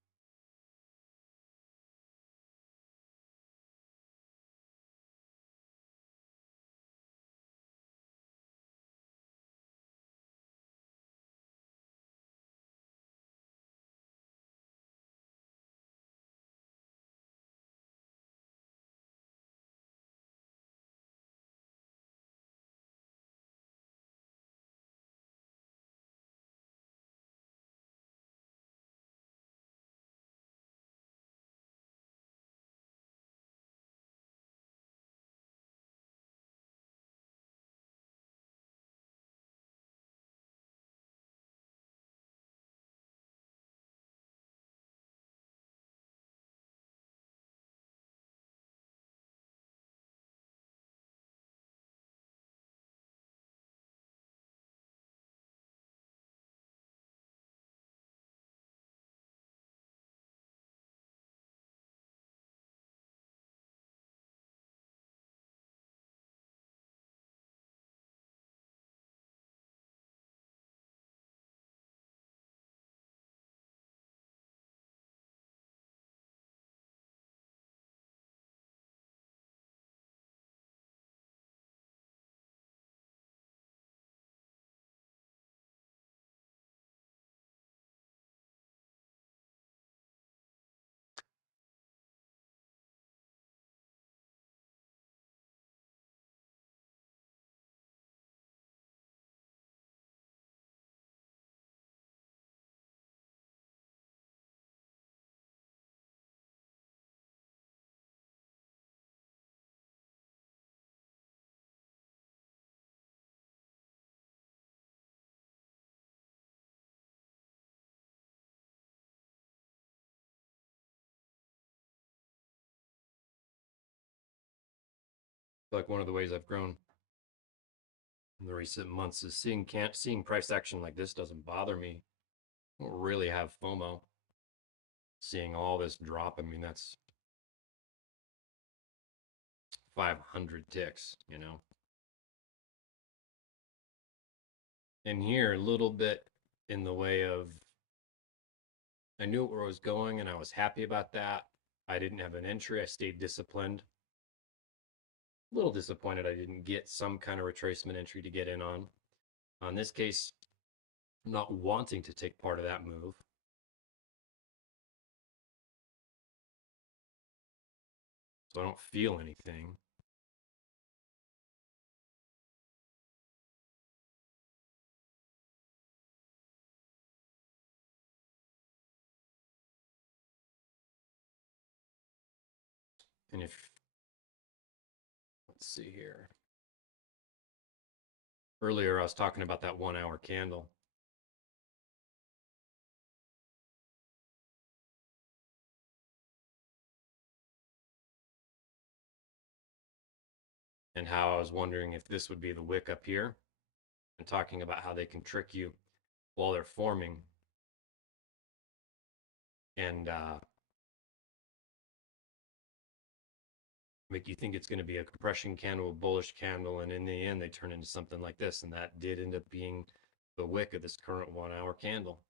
Like one of the ways I've grown in the recent months is seeing price action like this doesn't bother me. I don't really have FOMO. Seeing all this drop, I mean, that's 500 ticks, you know. And here, a little bit in the way of, I knew where I was going and I was happy about that. I didn't have an entry. I stayed disciplined. A little disappointed I didn't get some kind of retracement entry to get in on. On this case, not wanting to take part of that move. So I don't feel anything. And if, let's see here. Earlier, I was talking about that 1 hour candle. And how I was wondering if this would be the wick up here, and talking about how they can trick you while they're forming and make you think it's going to be a compression candle, a bullish candle, and in the end they turn into something like this. And that did end up being the wick of this current 1 hour candle.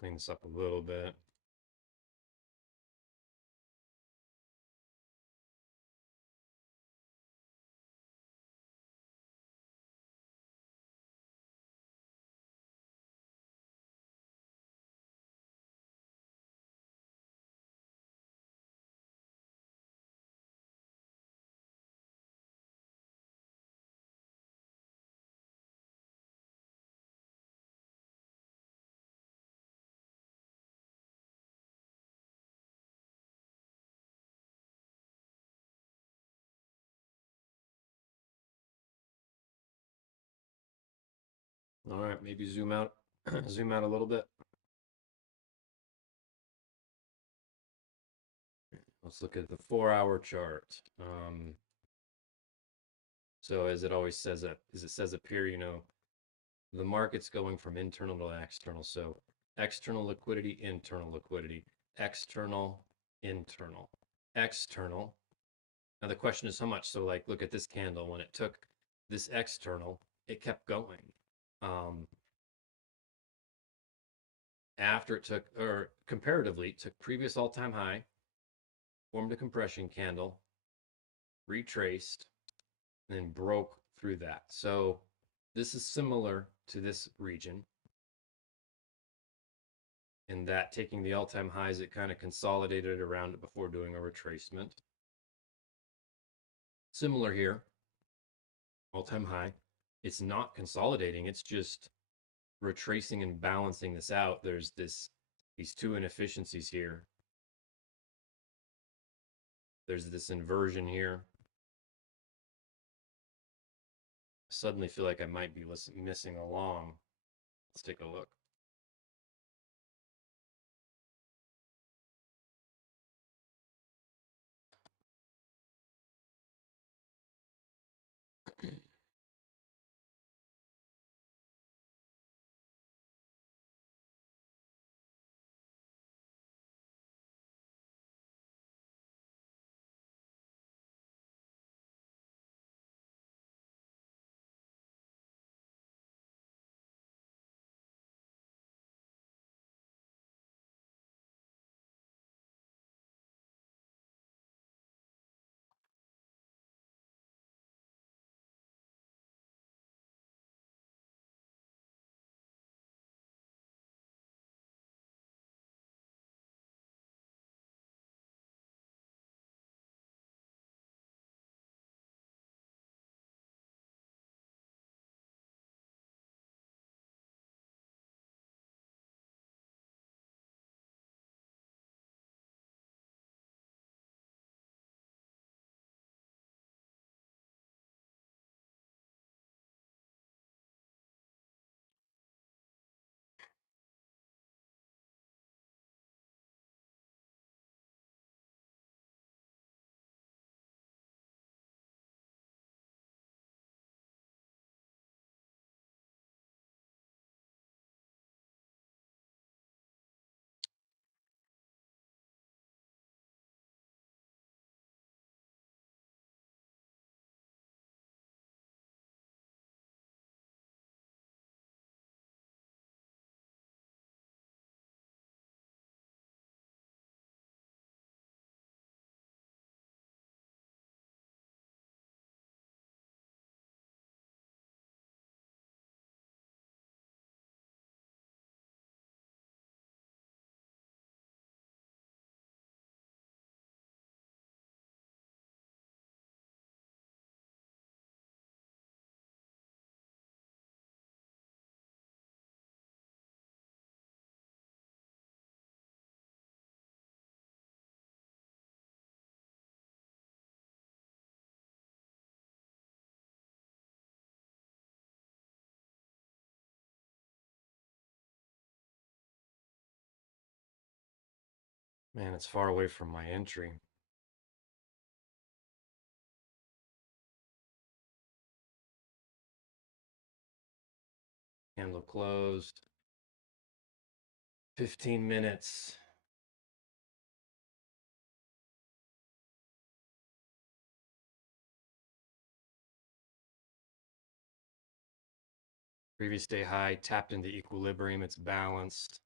Clean this up a little bit. All right, maybe zoom out, zoom out a little bit. Let's look at the 4 hour chart. So as it always says, as it says up here, you know, the market's going from internal to external. So external liquidity, external, internal, external. Now the question is how much. So like, look at this candle. When it took this external, it kept going. After it took, or comparatively, took previous all-time high, formed a compression candle, retraced, and then broke through that. So this is similar to this region in that taking the all-time highs, it kind of consolidated around it before doing a retracement. Similar here, all-time high. It's not consolidating, it's just retracing and balancing this out. There's these two inefficiencies here. There's this inversion here. I suddenly feel like I might be missing along. Let's take a look. Man, it's far away from my entry. Candle closed. 15 minutes. Previous day high tapped into equilibrium. It's balanced.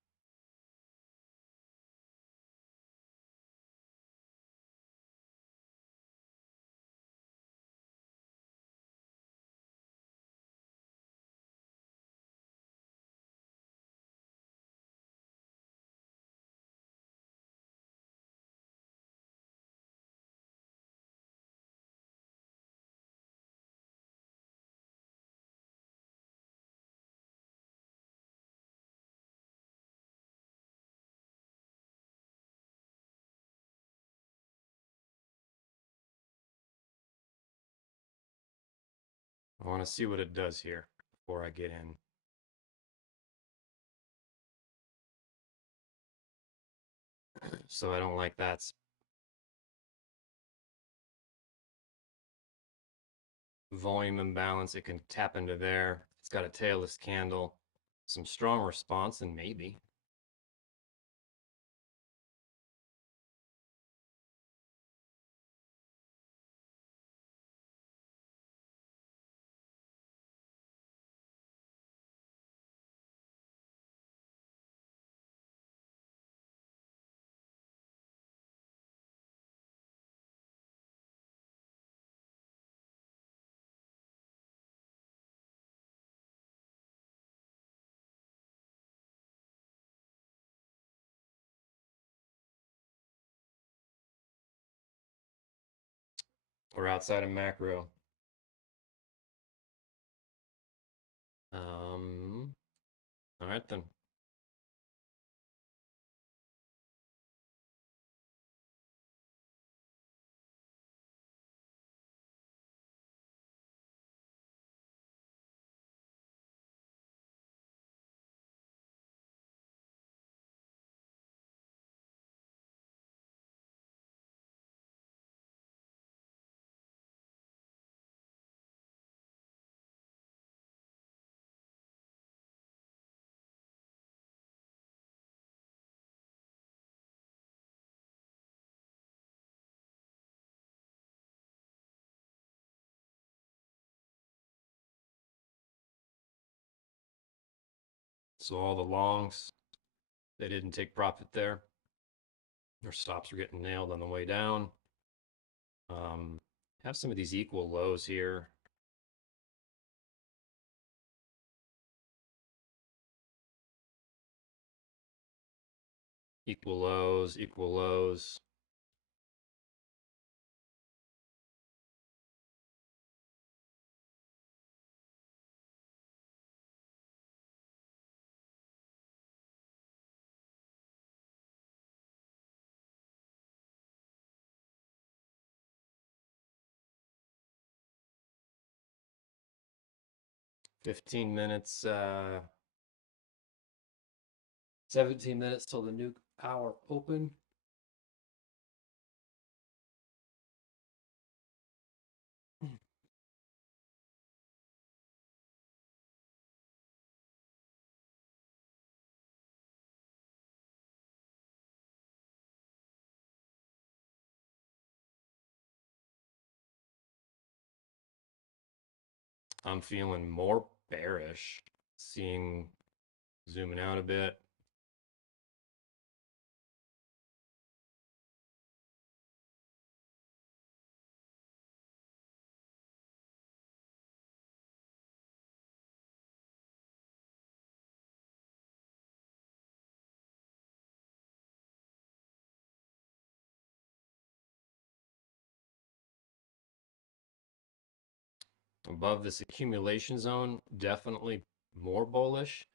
I want to see what it does here before I get in. So I don't like that volume imbalance. It can tap into there. It's got a tailless candle. Some strong response, and maybe. We're outside of macro. All right then. So all the longs, they didn't take profit there. Their stops were getting nailed on the way down. Have some of these equal lows here. Equal lows, equal lows. Fifteen minutes, 17 minutes till the new hour open. I'm feeling more bearish. Seeing, zooming out a bit. Above this accumulation zone, definitely more bullish,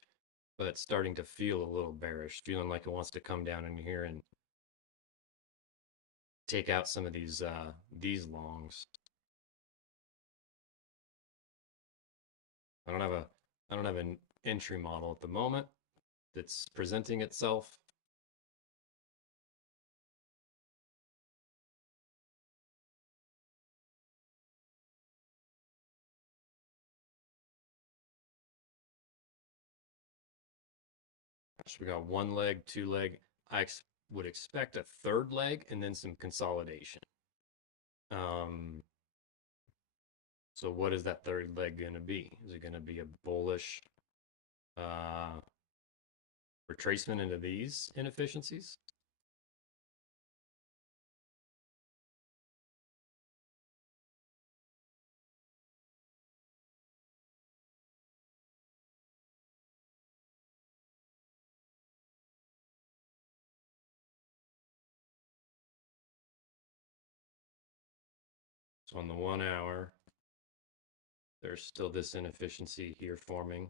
but starting to feel a little bearish, feeling like it wants to come down in here and take out some of these longs. I don't have a I don't have an entry model at the moment that's presenting itself. So we got one leg, two leg. Would expect a third leg and then some consolidation. Um, so what is that third leg going to be? Is it going to be a bullish uh, retracement into these inefficiencies? So on the 1 hour, there's still this inefficiency here forming.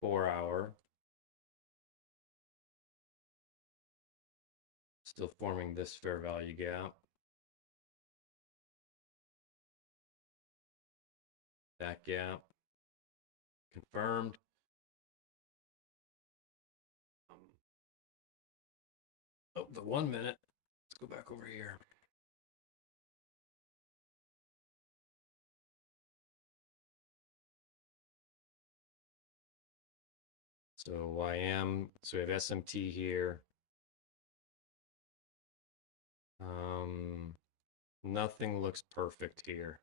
4 hour, still forming this fair value gap. That gap confirmed. Oh, the 1 minute. Let's go back over here. So so we have SMT here. Nothing looks perfect here.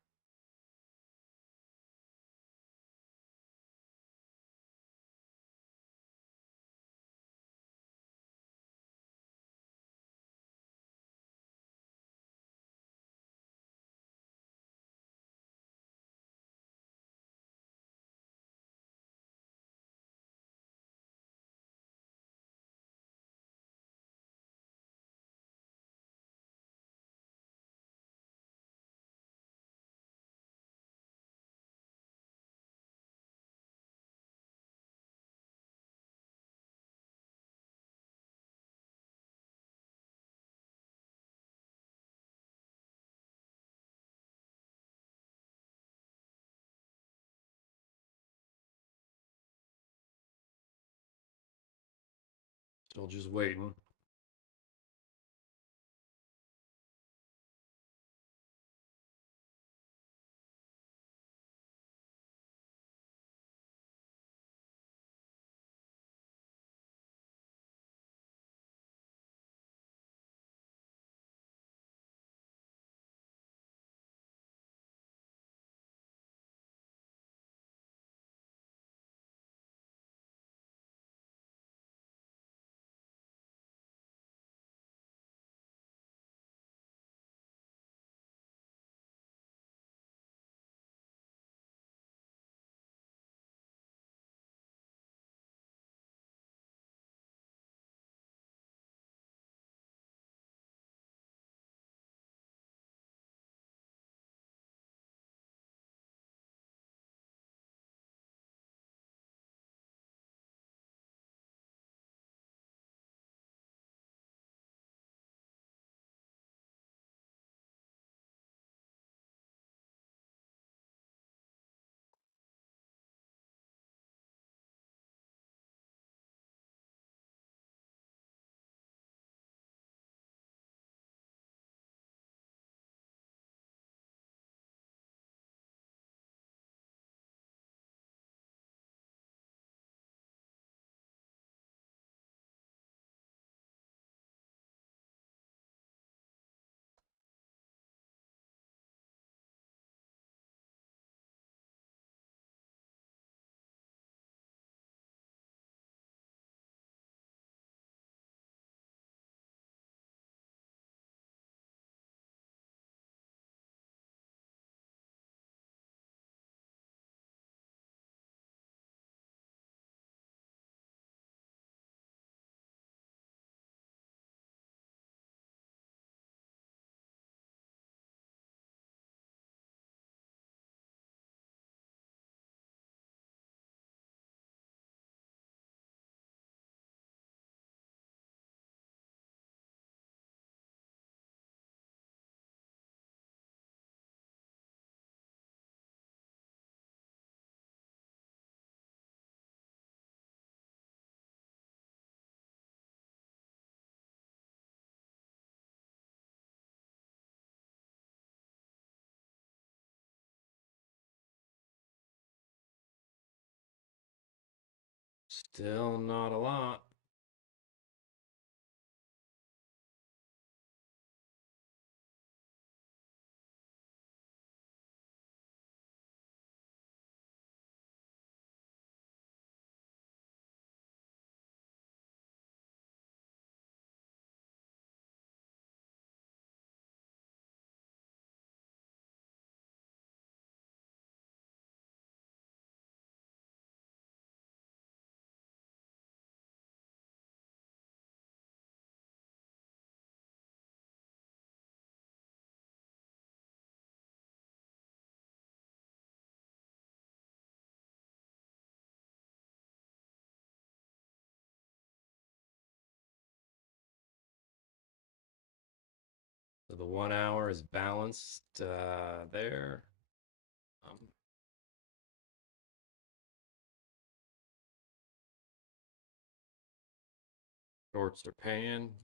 Still just waiting. Still not a lot. So the 1 hour is balanced there. Um, Shorts are paying.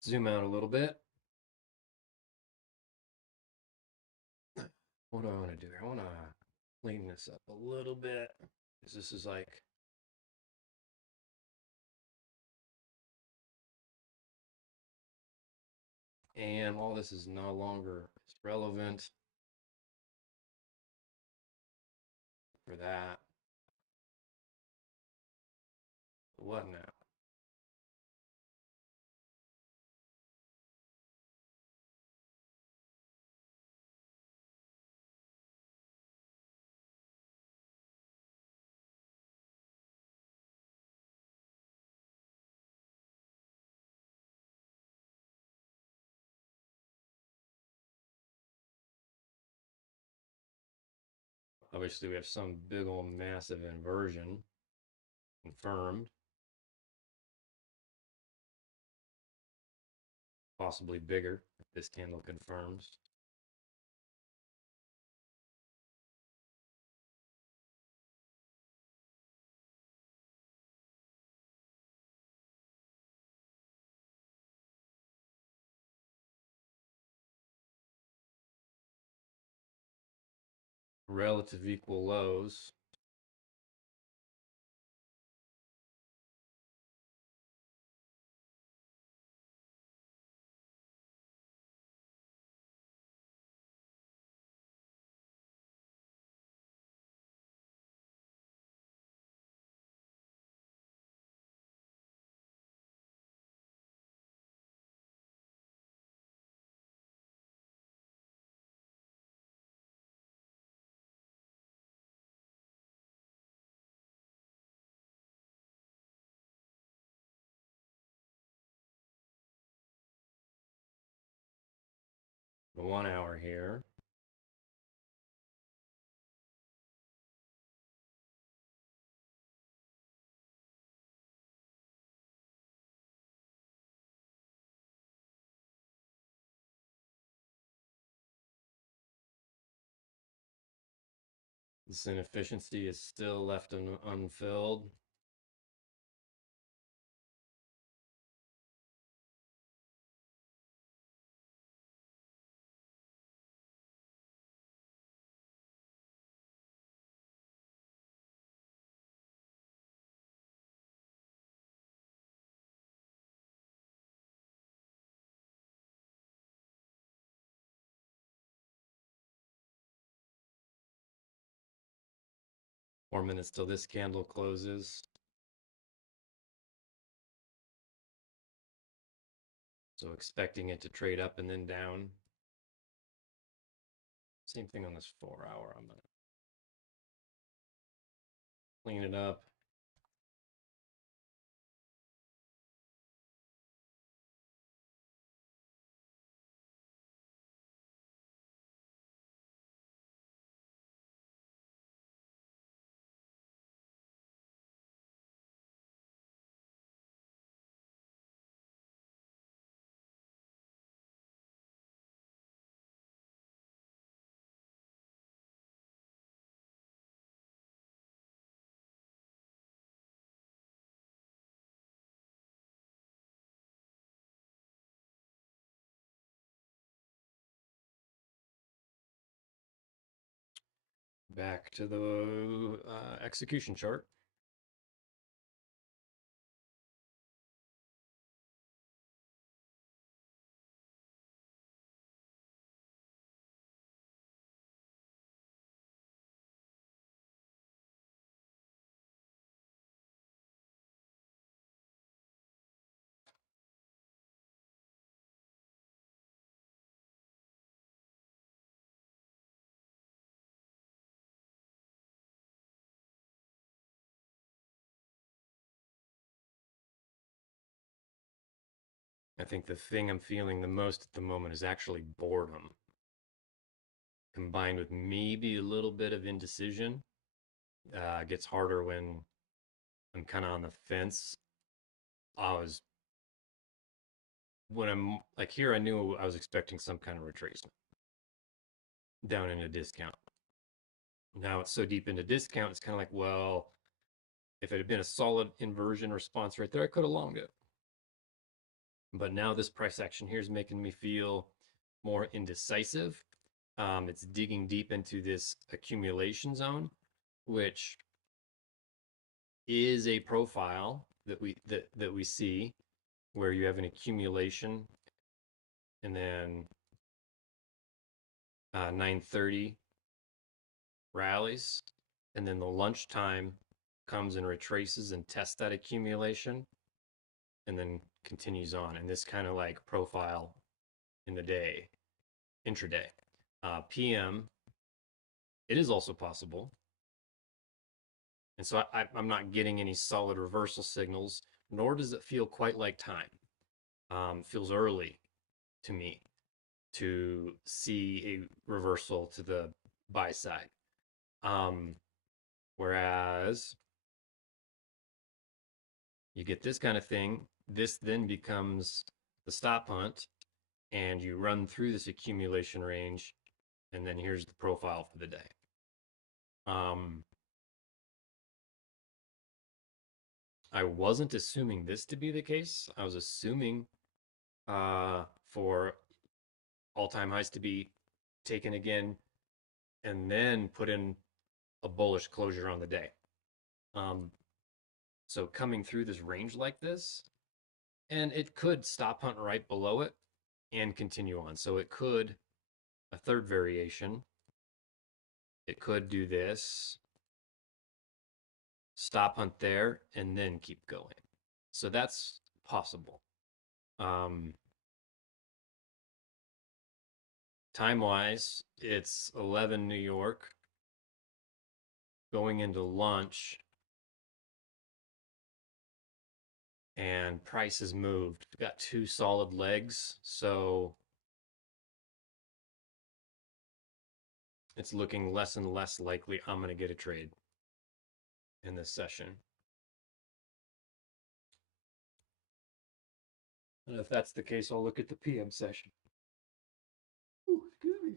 Zoom out a little bit. What do I want to do here? I want to clean this up a little bit because this is like and all this is no longer relevant for that. What now? Obviously, we have some big old massive inversion confirmed, possibly bigger if this candle confirms. Relative equal lows. The 1 hour here. This inefficiency is still left unfilled. Four minutes till this candle closes. So expecting it to trade up and then down. Same thing on this 4 hour. I'm gonna clean it up. Back to the execution chart. I think the thing I'm feeling the most at the moment is actually boredom, combined with maybe a little bit of indecision. It gets harder when I'm kind of on the fence. I was when I'm like here, I knew I was expecting some kind of retracement down in a discount. Now it's so deep into discount, it's kind of like, well, if it had been a solid inversion response right there, I could have longed it. But now this price action here is making me feel more indecisive. It's digging deep into this accumulation zone, which is a profile that we see where you have an accumulation and then 9:30 rallies, and then the lunchtime comes and retraces and tests that accumulation, and then continues on. And this kind of like profile in the day, intraday, PM, it is also possible. And so I'm not getting any solid reversal signals, nor does it feel quite like time. Feels early to me to see a reversal to the buy side. Whereas you get this kind of thing, this then becomes the stop hunt, and you run through this accumulation range, and then here's the profile for the day. I wasn't assuming this to be the case. I was assuming for all-time highs to be taken again and then put in a bullish closure on the day. So coming through this range like this, and it could stop hunt right below it and continue on. So it could, a third variation, it could do this, stop hunt there, and then keep going. So that's possible. Time-wise, it's 11 New York. Going into lunch, and price has moved. We've got two solid legs, so it's looking less and less likely I'm going to get a trade in this session. And if that's the case, I'll look at the PM session. Ooh, excuse me.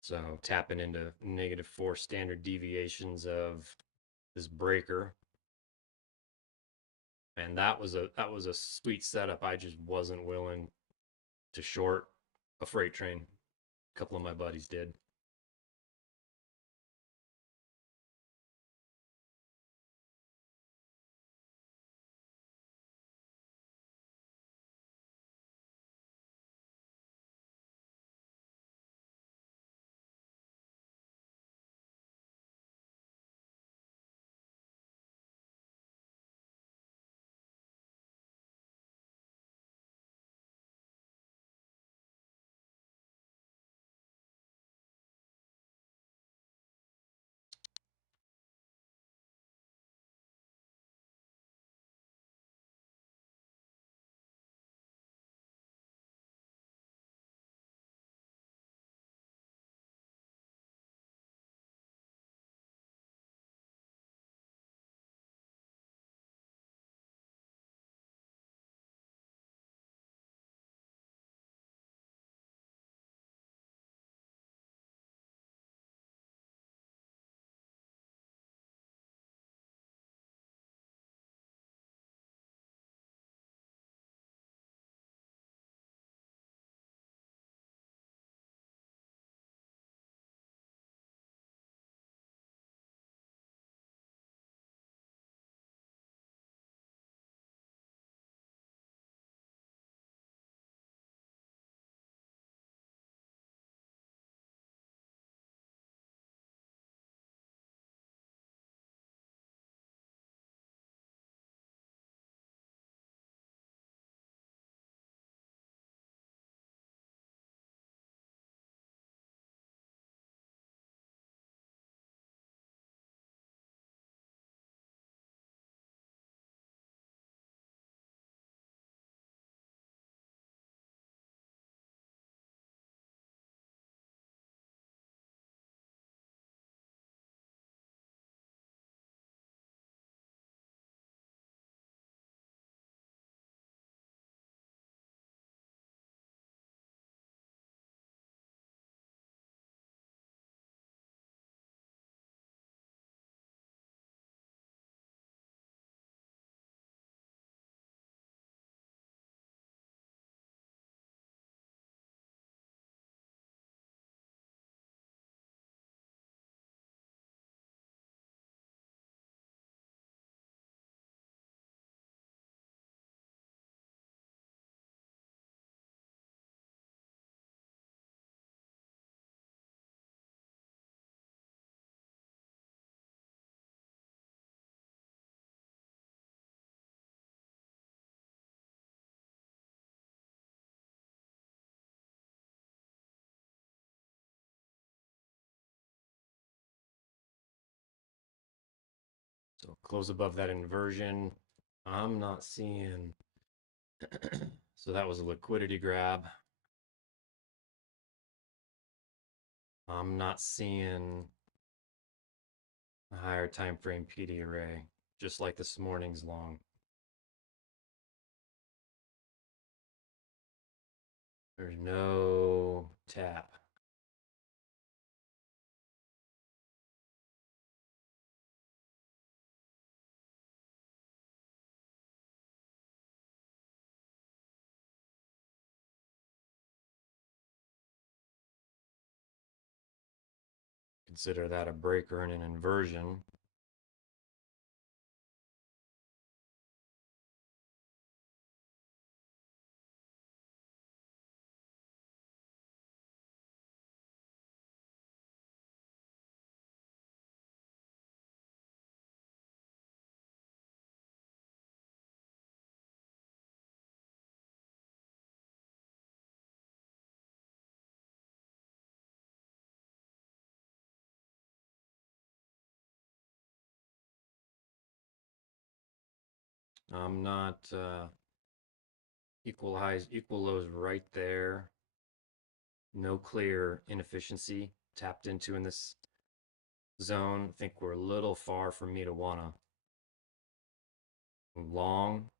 So tapping into -4 standard deviations of this breaker. And that was a sweet setup. I just wasn't willing to short a freight train. A couple of my buddies did. So close above that inversion. I'm not seeing. So that was a liquidity grab. I'm not seeing a higher time frame PD array, just like this morning's long. There's no tap. Consider that a breaker and an inversion. I'm not equal highs, equal lows right there. No clear inefficiency tapped into in this zone. I think we're a little far for me to want to long.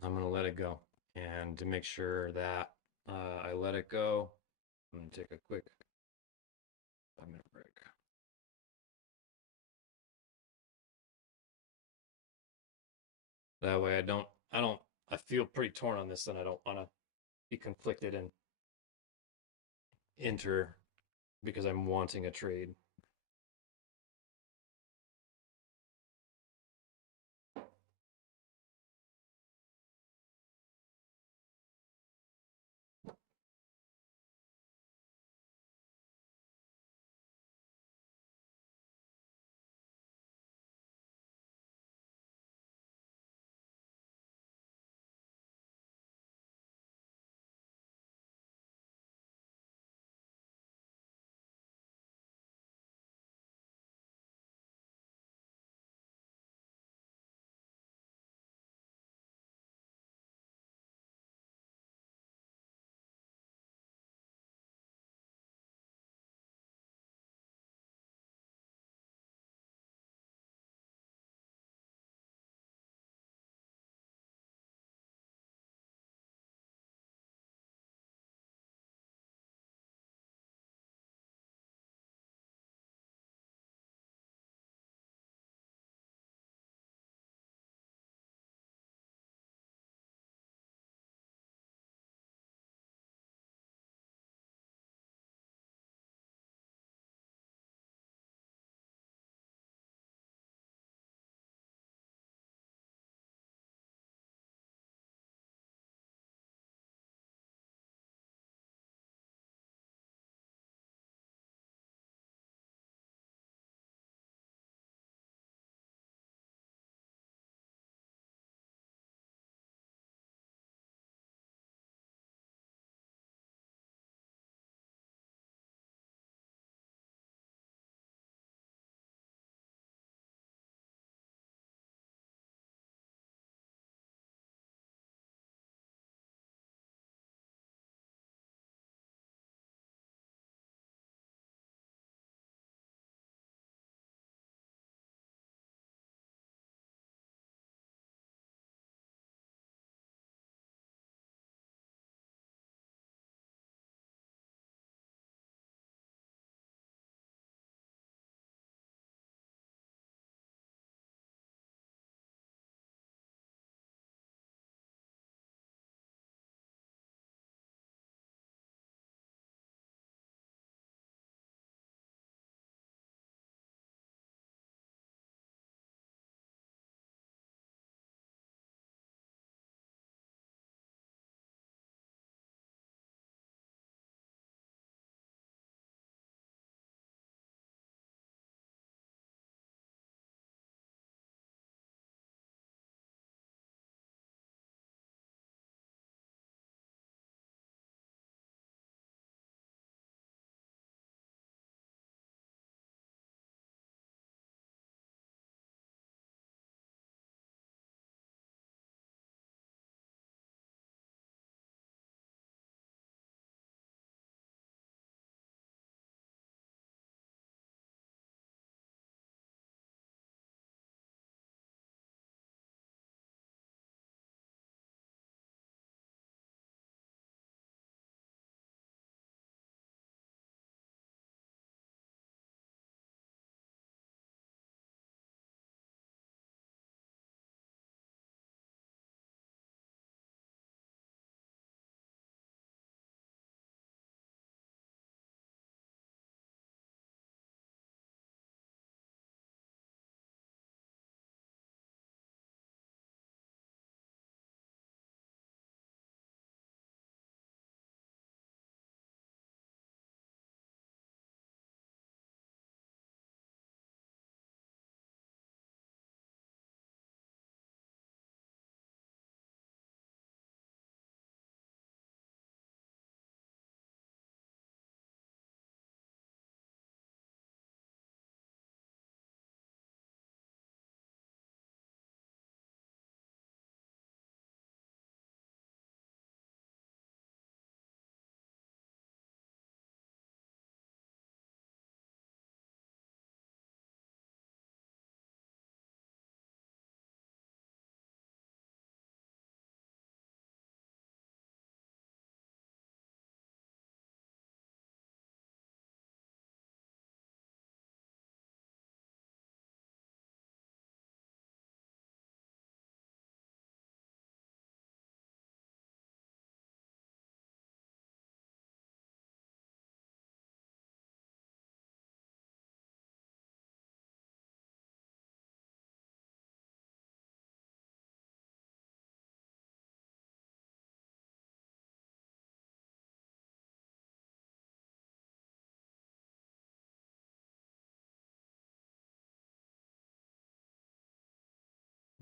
I'm going to let it go. And to make sure that I let it go, I'm going to take a quick 5-minute break. That way I feel pretty torn on this and I don't want to be conflicted and enter because I'm wanting a trade.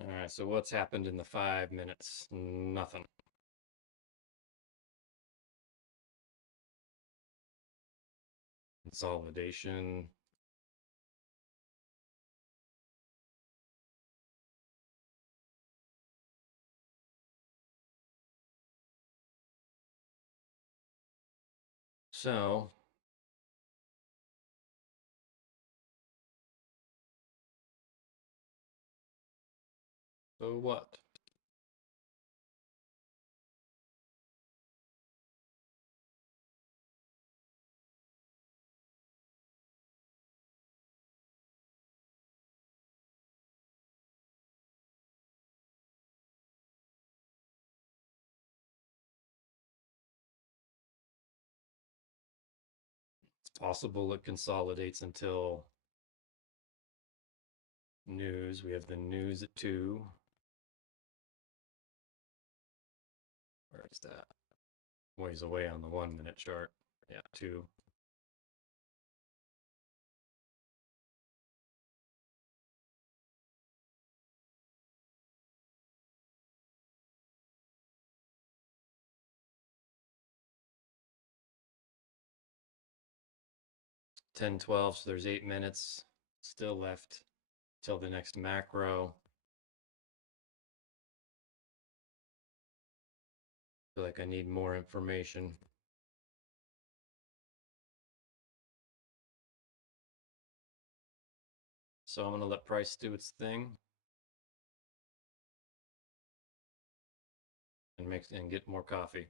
All right, so what's happened in the 5 minutes? Nothing. Consolidation. So what? It's possible it consolidates until news. We have the news at 2. Where is that? Ways away on the 1 minute chart. Yeah, 2. 10:12. So there's 8 minutes still left till the next macro. Feel like I need more information. So I'm gonna let price do its thing and get more coffee.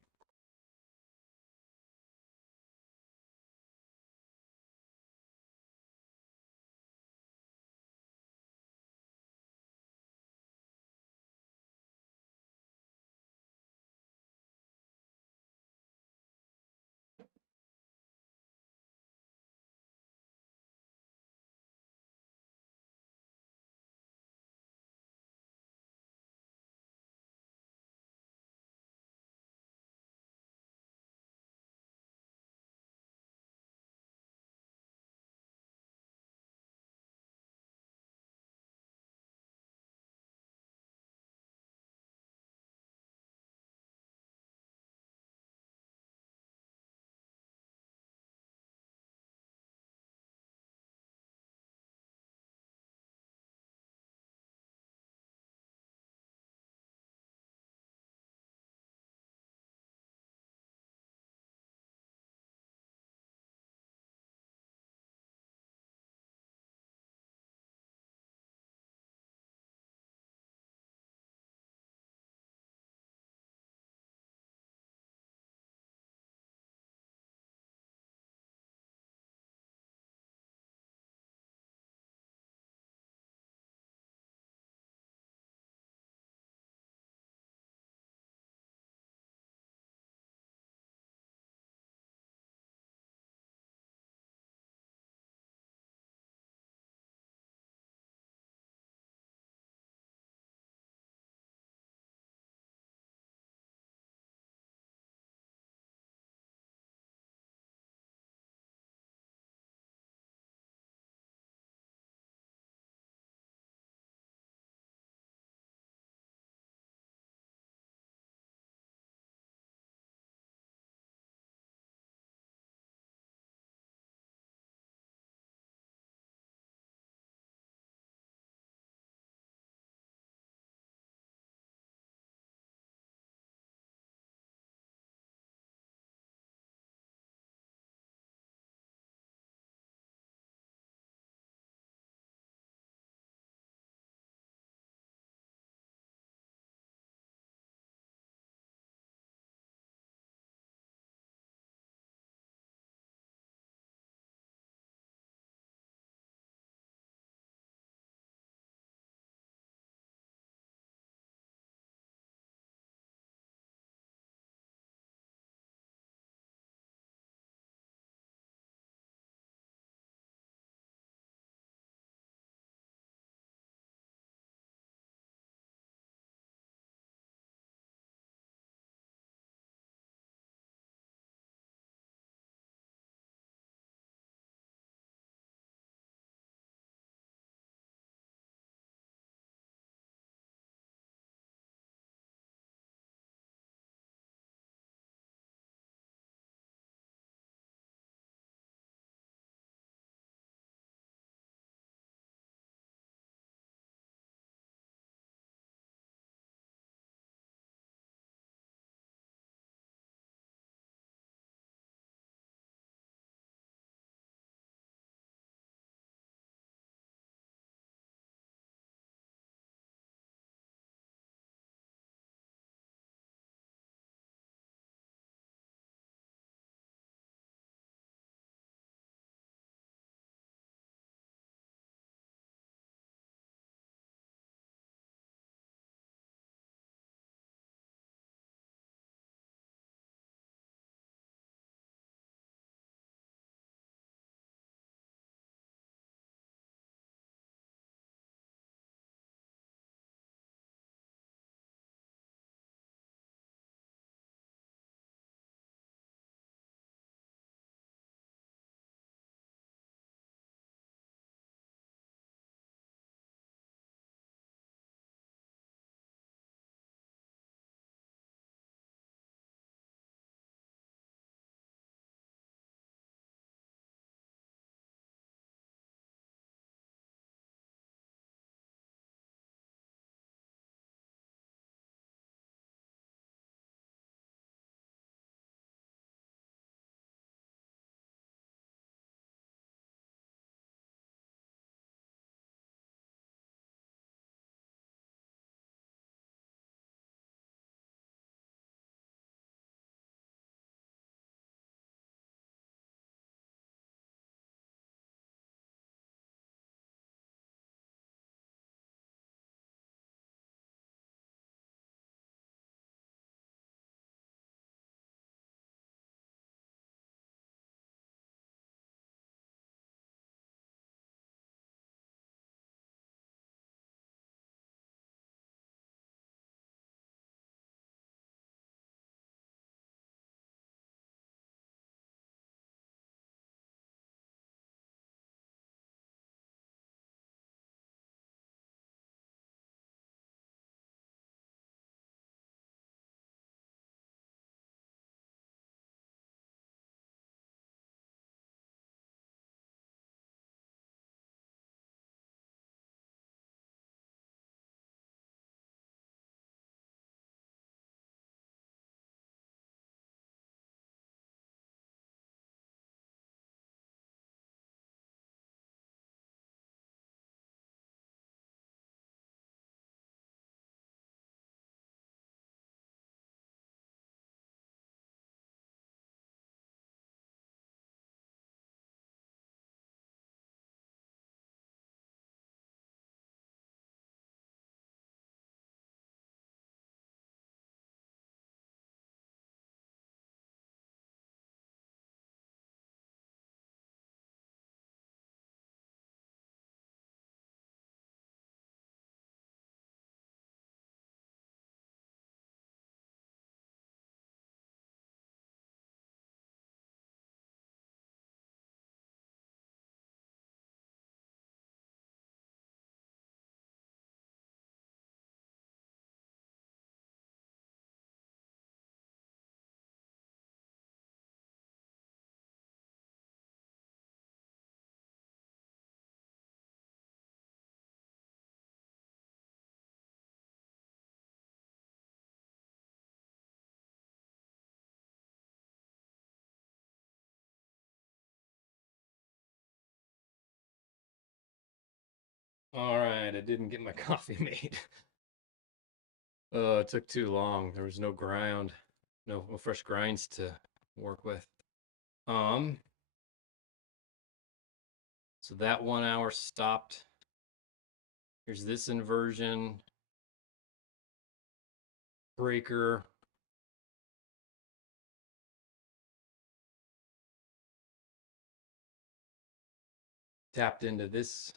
All right, I didn't get my coffee made. It took too long. There was no ground, no fresh grinds to work with. Um, so that 1 hour stopped. Here's this inversion breaker. Tapped into this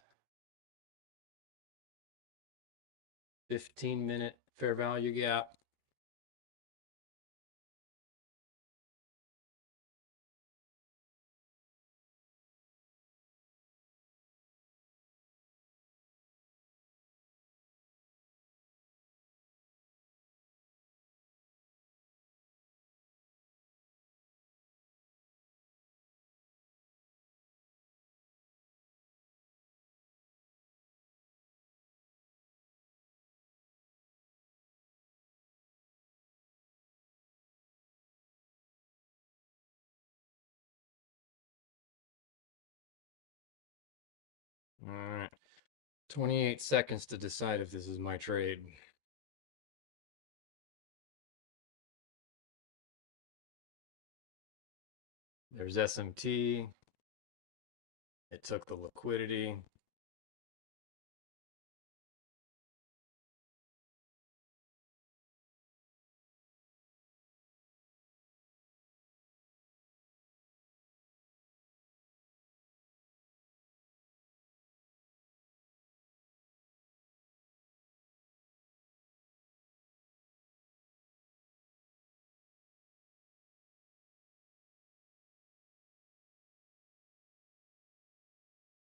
15-minute fair value gap. All right, 28 seconds to decide if this is my trade. There's SMT. It took the liquidity.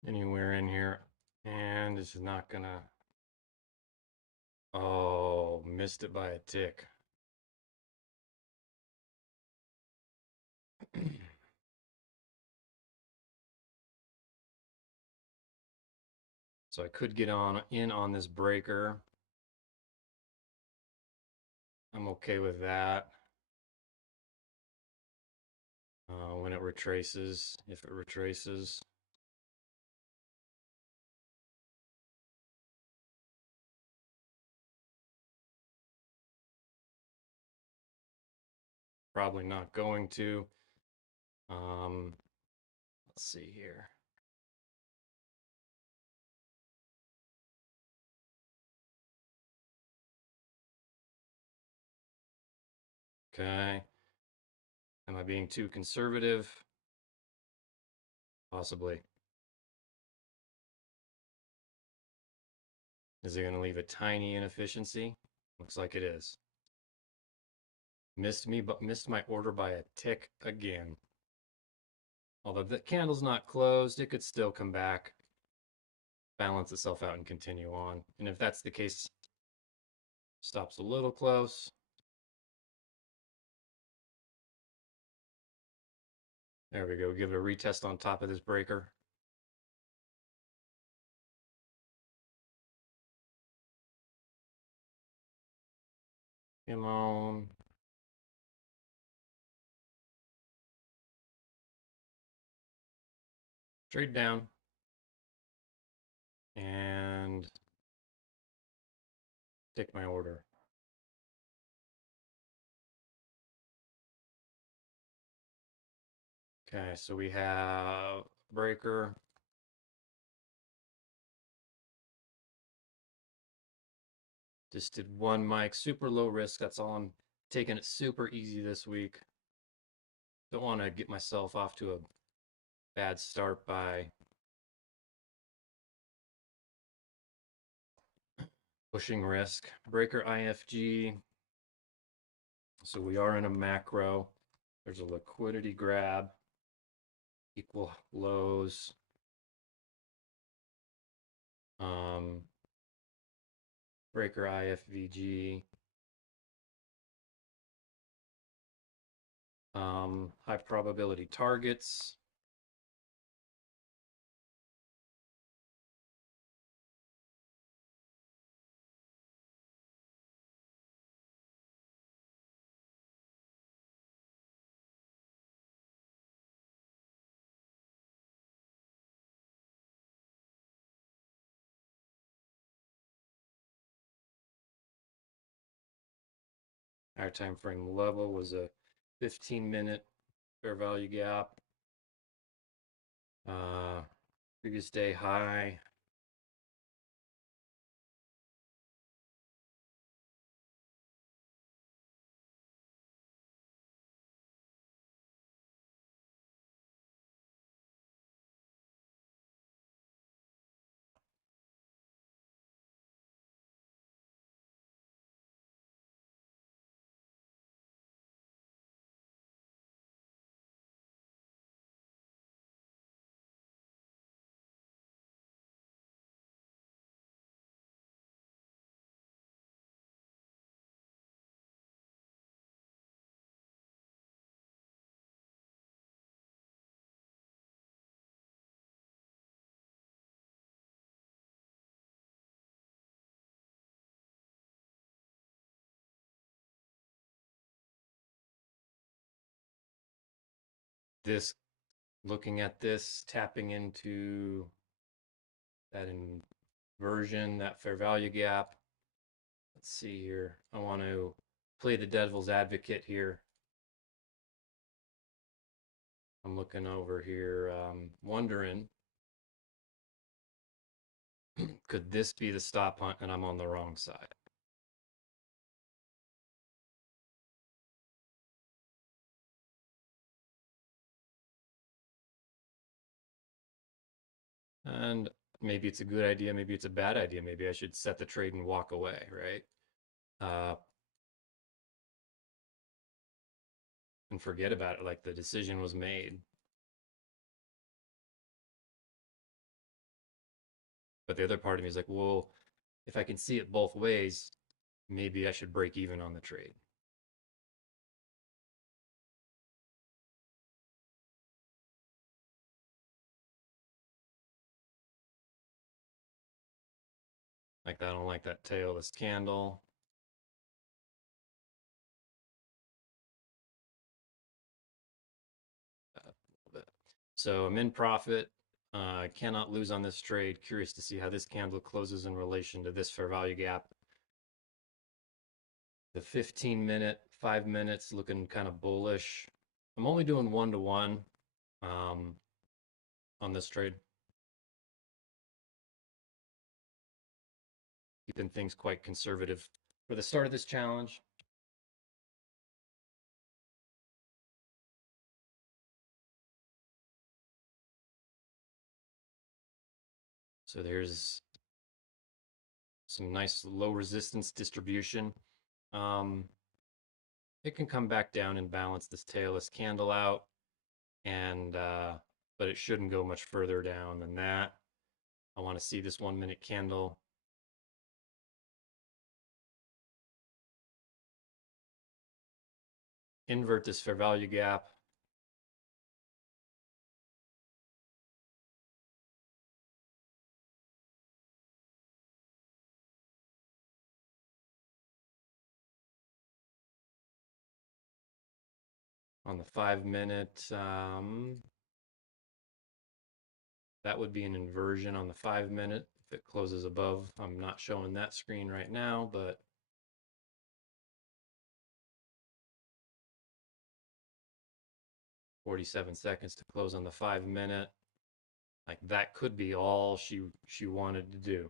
Anywhere in here. And this is not gonna. Oh, missed it by a tick. So I could get in on this breaker. I'm okay with that. When it retraces, if it retraces. Probably not going to. Let's see here. Okay. Am I being too conservative? Possibly. Is it going to leave a tiny inefficiency? Looks like it is. Missed me, but missed my order by a tick again. Although the candle's not closed, it could still come back, balance itself out, and continue on. And if that's the case, stops a little close. There we go. Give it a retest on top of this breaker. Come on. Trade down. And take my order. Okay, so we have breaker. Just did one mic, super low risk. That's all. I'm taking it super easy this week. Don't want to get myself off to a bad start by pushing risk. Breaker IFG. So we are in a macro. There's a liquidity grab. Equal lows. Breaker IFVG. High probability targets. Our time frame level was a 15-minute fair value gap. Previous day high. This, looking at this, tapping into that inversion, that fair value gap. Let's see here. I want to play the devil's advocate here. I'm looking over here, wondering, could this be the stop hunt and I'm on the wrong side? And maybe it's a good idea, maybe it's a bad idea. Maybe I should set the trade and walk away, right? And forget about it, like the decision was made. But the other part of me is like, well, if I can see it both ways, maybe I should break even on the trade. Like, I don't like that tailless candle. So I'm in profit. I cannot lose on this trade. Curious to see how this candle closes in relation to this fair value gap. The 15-minute, 5 minutes looking kind of bullish. I'm only doing 1-to-1 on this trade. Keeping things quite conservative for the start of this challenge. So there's some nice low resistance distribution. It can come back down and balance this tailless candle out, and but it shouldn't go much further down than that. I want to see this 1-minute candle invert this fair value gap. On the 5-minute, that would be an inversion on the 5-minute if it closes above. I'm not showing that screen right now, but $47 seconds to close on the 5-minute. Like, that could be all she wanted to do.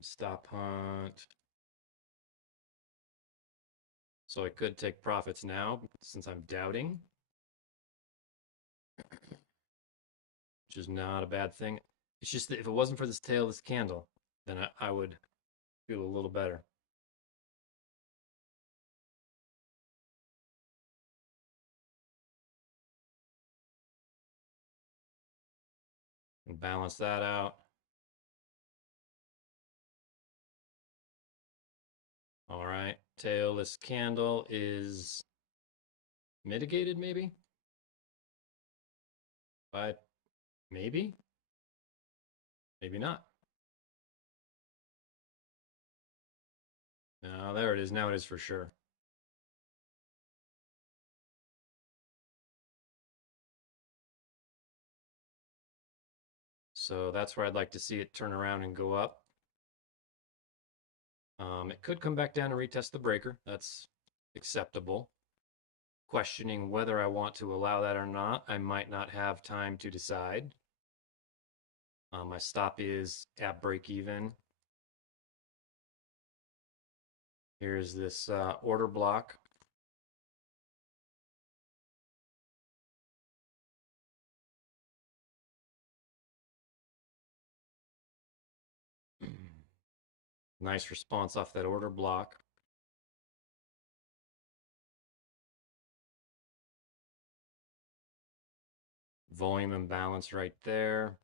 Stop hunt. So I could take profits now since I'm doubting, which is not a bad thing. It's just that if it wasn't for this tailless candle, then I would feel a little better. And balance that out. All right, tailless candle is mitigated, maybe? But maybe? Maybe not. No, there it is. Now it is for sure. So that's where I'd like to see it turn around and go up. It could come back down and retest the breaker. That's acceptable. Questioning whether I want to allow that or not. I might not have time to decide. My stop is at break even. Here's this order block. Nice response off that order block. Volume imbalance right there.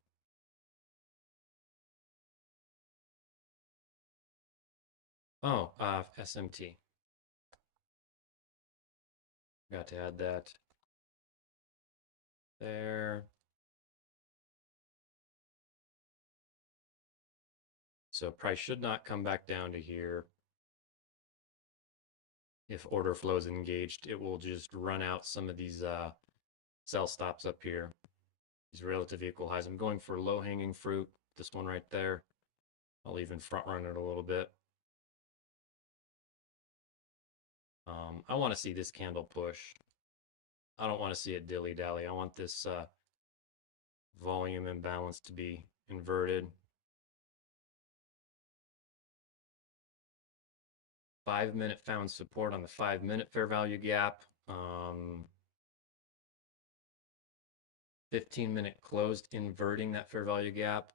Oh, SMT. Got to add that there. So price should not come back down to here. If order flow is engaged, it will just run out some of these sell stops up here. These relative equal highs. I'm going for low hanging fruit. This one right there. I'll even front run it a little bit. I want to see this candle push. I don't want to see it dilly-dally. I want this volume imbalance to be inverted. 5-minute found support on the 5-minute fair value gap. 15-minute closed, inverting that fair value gap.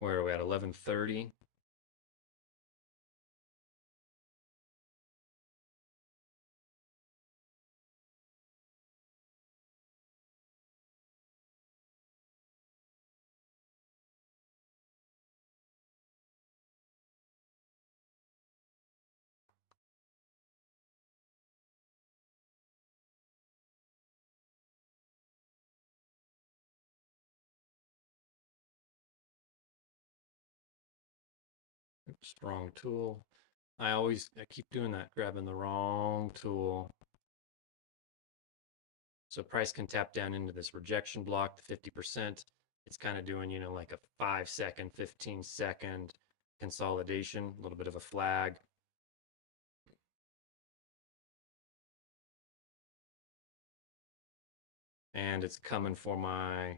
Where are we at? 11:30. Strong tool. I keep doing that, grabbing the wrong tool. So price can tap down into this rejection block, the 50%. It's kind of doing, like a 5-second, 15-second consolidation, a little bit of a flag. And it's coming for my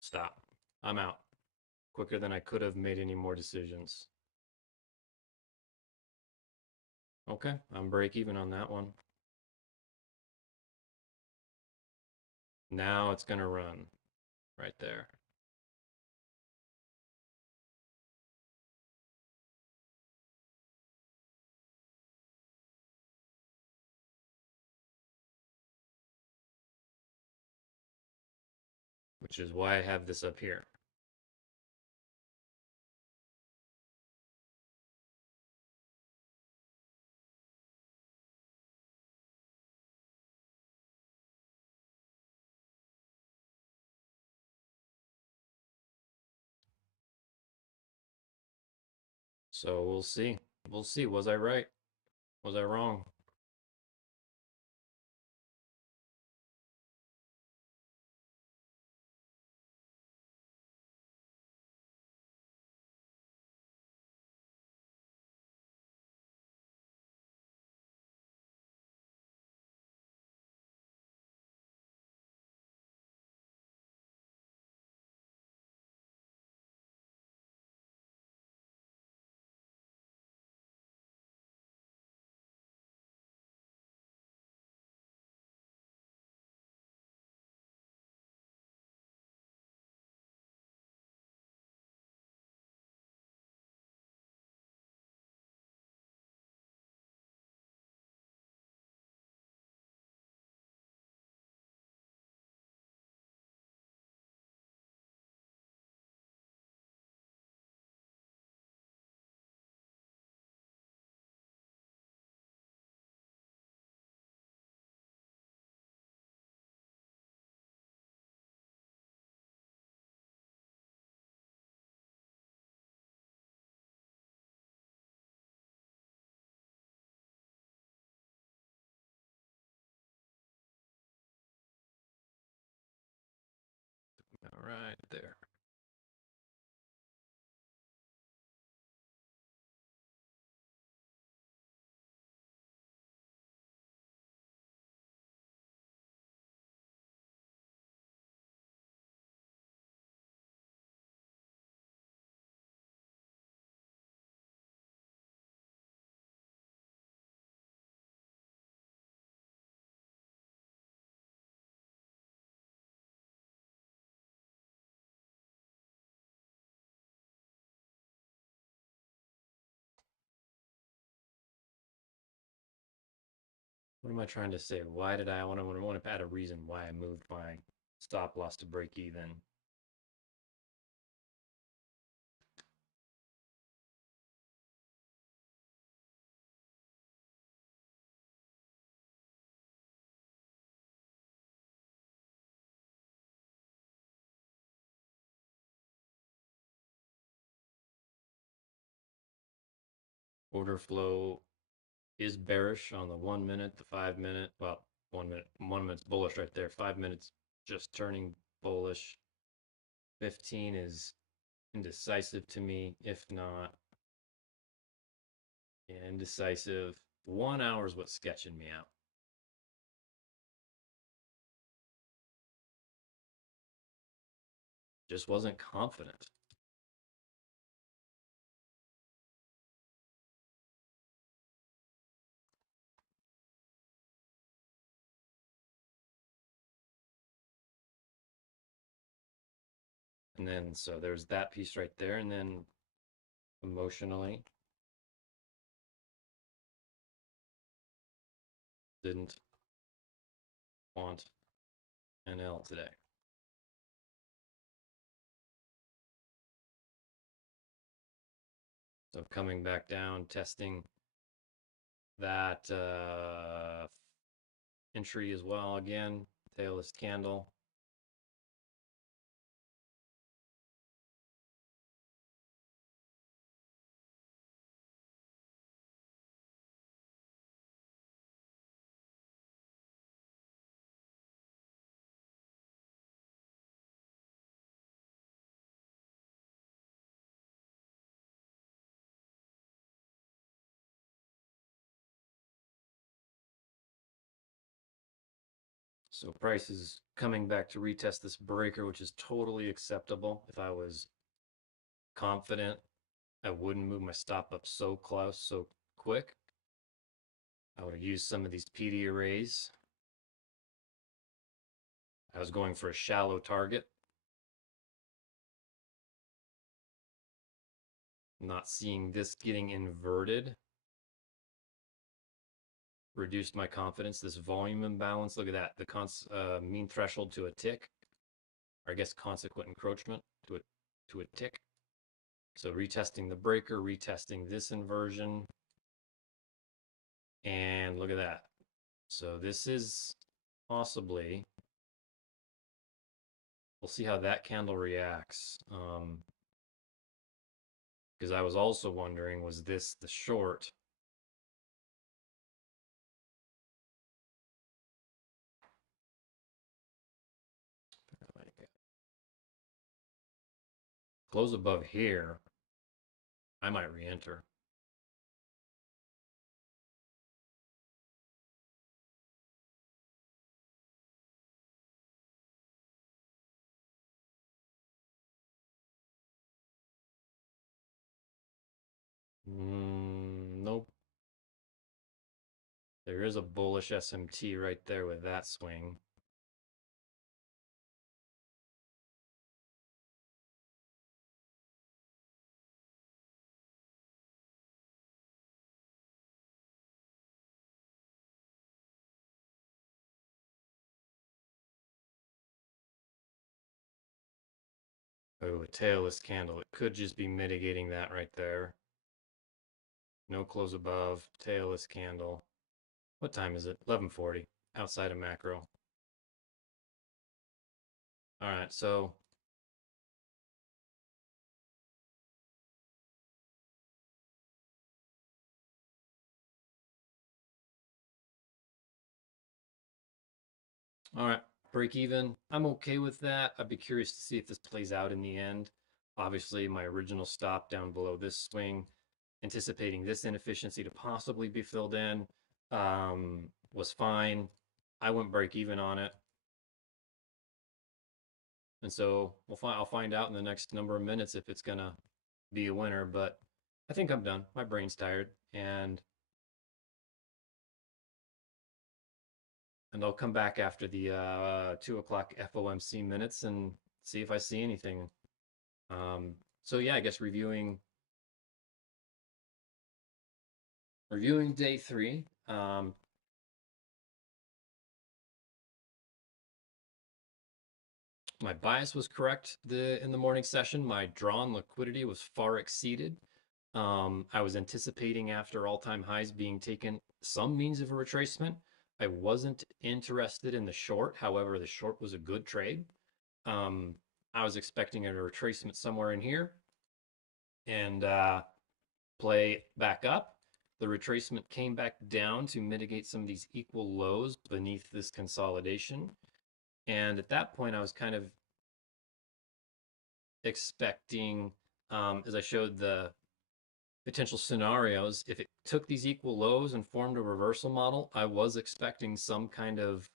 stop. I'm out. Quicker than I could have made any more decisions. Okay, I'm break even on that one. Now it's going to run right there. Which is why I have this up here. So we'll see. We'll see. Was I right? Was I wrong? there. What am I trying to say? Why did I want to add a reason why I moved my stop loss to break even? Order flow is bearish on the 1 minute, the 5 minute. Well, 1 minute, 1 minute's bullish right there. 5 minutes just turning bullish. 15 is indecisive to me. If not, yeah, indecisive. 1 hour is what's sketching me out. Just wasn't confident. And then, so there's that piece right there. And then emotionally, didn't want NL today. So coming back down, testing that entry as well again, tailless candle. So price is coming back to retest this breaker, which is totally acceptable. If I was confident, I wouldn't move my stop up so close, so quick. I would have used some of these PD arrays. I was going for a shallow target. Not seeing this getting inverted reduced my confidence. This volume imbalance, look at that. The mean threshold to a tick, or I guess consequent encroachment to a tick. So retesting the breaker, retesting this inversion, and look at that. So this is possibly, we'll see how that candle reacts. Because I was also wondering, was this the short? Close above here, I might re-enter. Nope. There is a bullish SMT right there with that swing. Oh, a tailless candle. It could just be mitigating that right there. No close above, tailless candle. What time is it? 11:40. Outside of macro. All right, so all right. break even. I'm okay with that. I'd be curious to see if this plays out in the end. Obviously, my original stop down below this swing, anticipating this inefficiency to possibly be filled in, was fine. I went break even on it. And so I'll find out in the next number of minutes if it's gonna be a winner, but I think I'm done. My brain's tired, and I'll come back after the 2 o'clock FOMC minutes and see if I see anything. So yeah, I guess reviewing day three. My bias was correct in the morning session. My drawn liquidity was far exceeded. I was anticipating after all-time highs being taken some means of a retracement. I wasn't interested in the short. However, the short was a good trade. Um, I was expecting a retracement somewhere in here and play back up. The retracement came back down to mitigate some of these equal lows beneath this consolidation. And at that point, I was kind of expecting, as I showed the potential scenarios, if it took these equal lows and formed a reversal model, I was expecting some kind of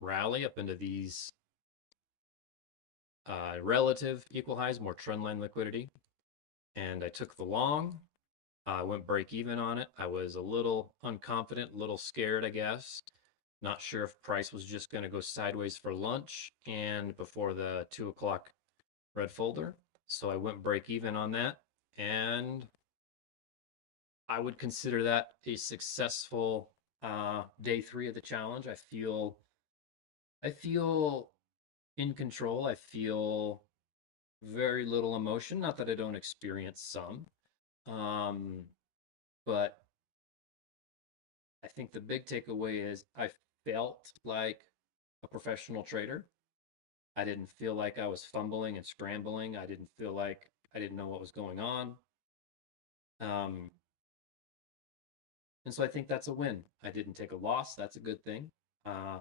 rally up into these relative equal highs, more trendline liquidity. And I took the long. I went break even on it. I was a little unconfident, a little scared, I guess. Not sure if price was just going to go sideways for lunch and before the 2 o'clock red folder. So I went break even on that. And I would consider that a successful day three of the challenge. I feel in control. I feel very little emotion. Not that I don't experience some, um, but I think the big takeaway is I felt like a professional trader. I didn't feel like I was fumbling and scrambling. I didn't feel like I didn't know what was going on. Um, and so I think that's a win. I didn't take a loss. That's a good thing. Uh,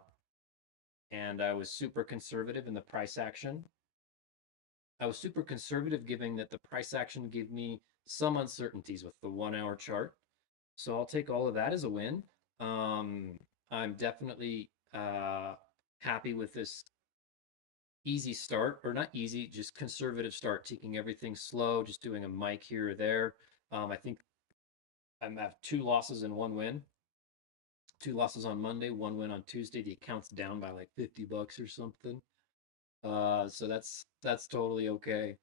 and I was super conservative in the price action. I was super conservative, given that the price action gave me some uncertainties with the 1 hour chart. So I'll take all of that as a win. Um, I'm definitely happy with this easy start, or not easy, just conservative start, taking everything slow, just doing a mic here or there. I think I have 2 losses and 1 win. 2 losses on Monday, 1 win on Tuesday. The account's down by like $50 or something. So that's totally okay.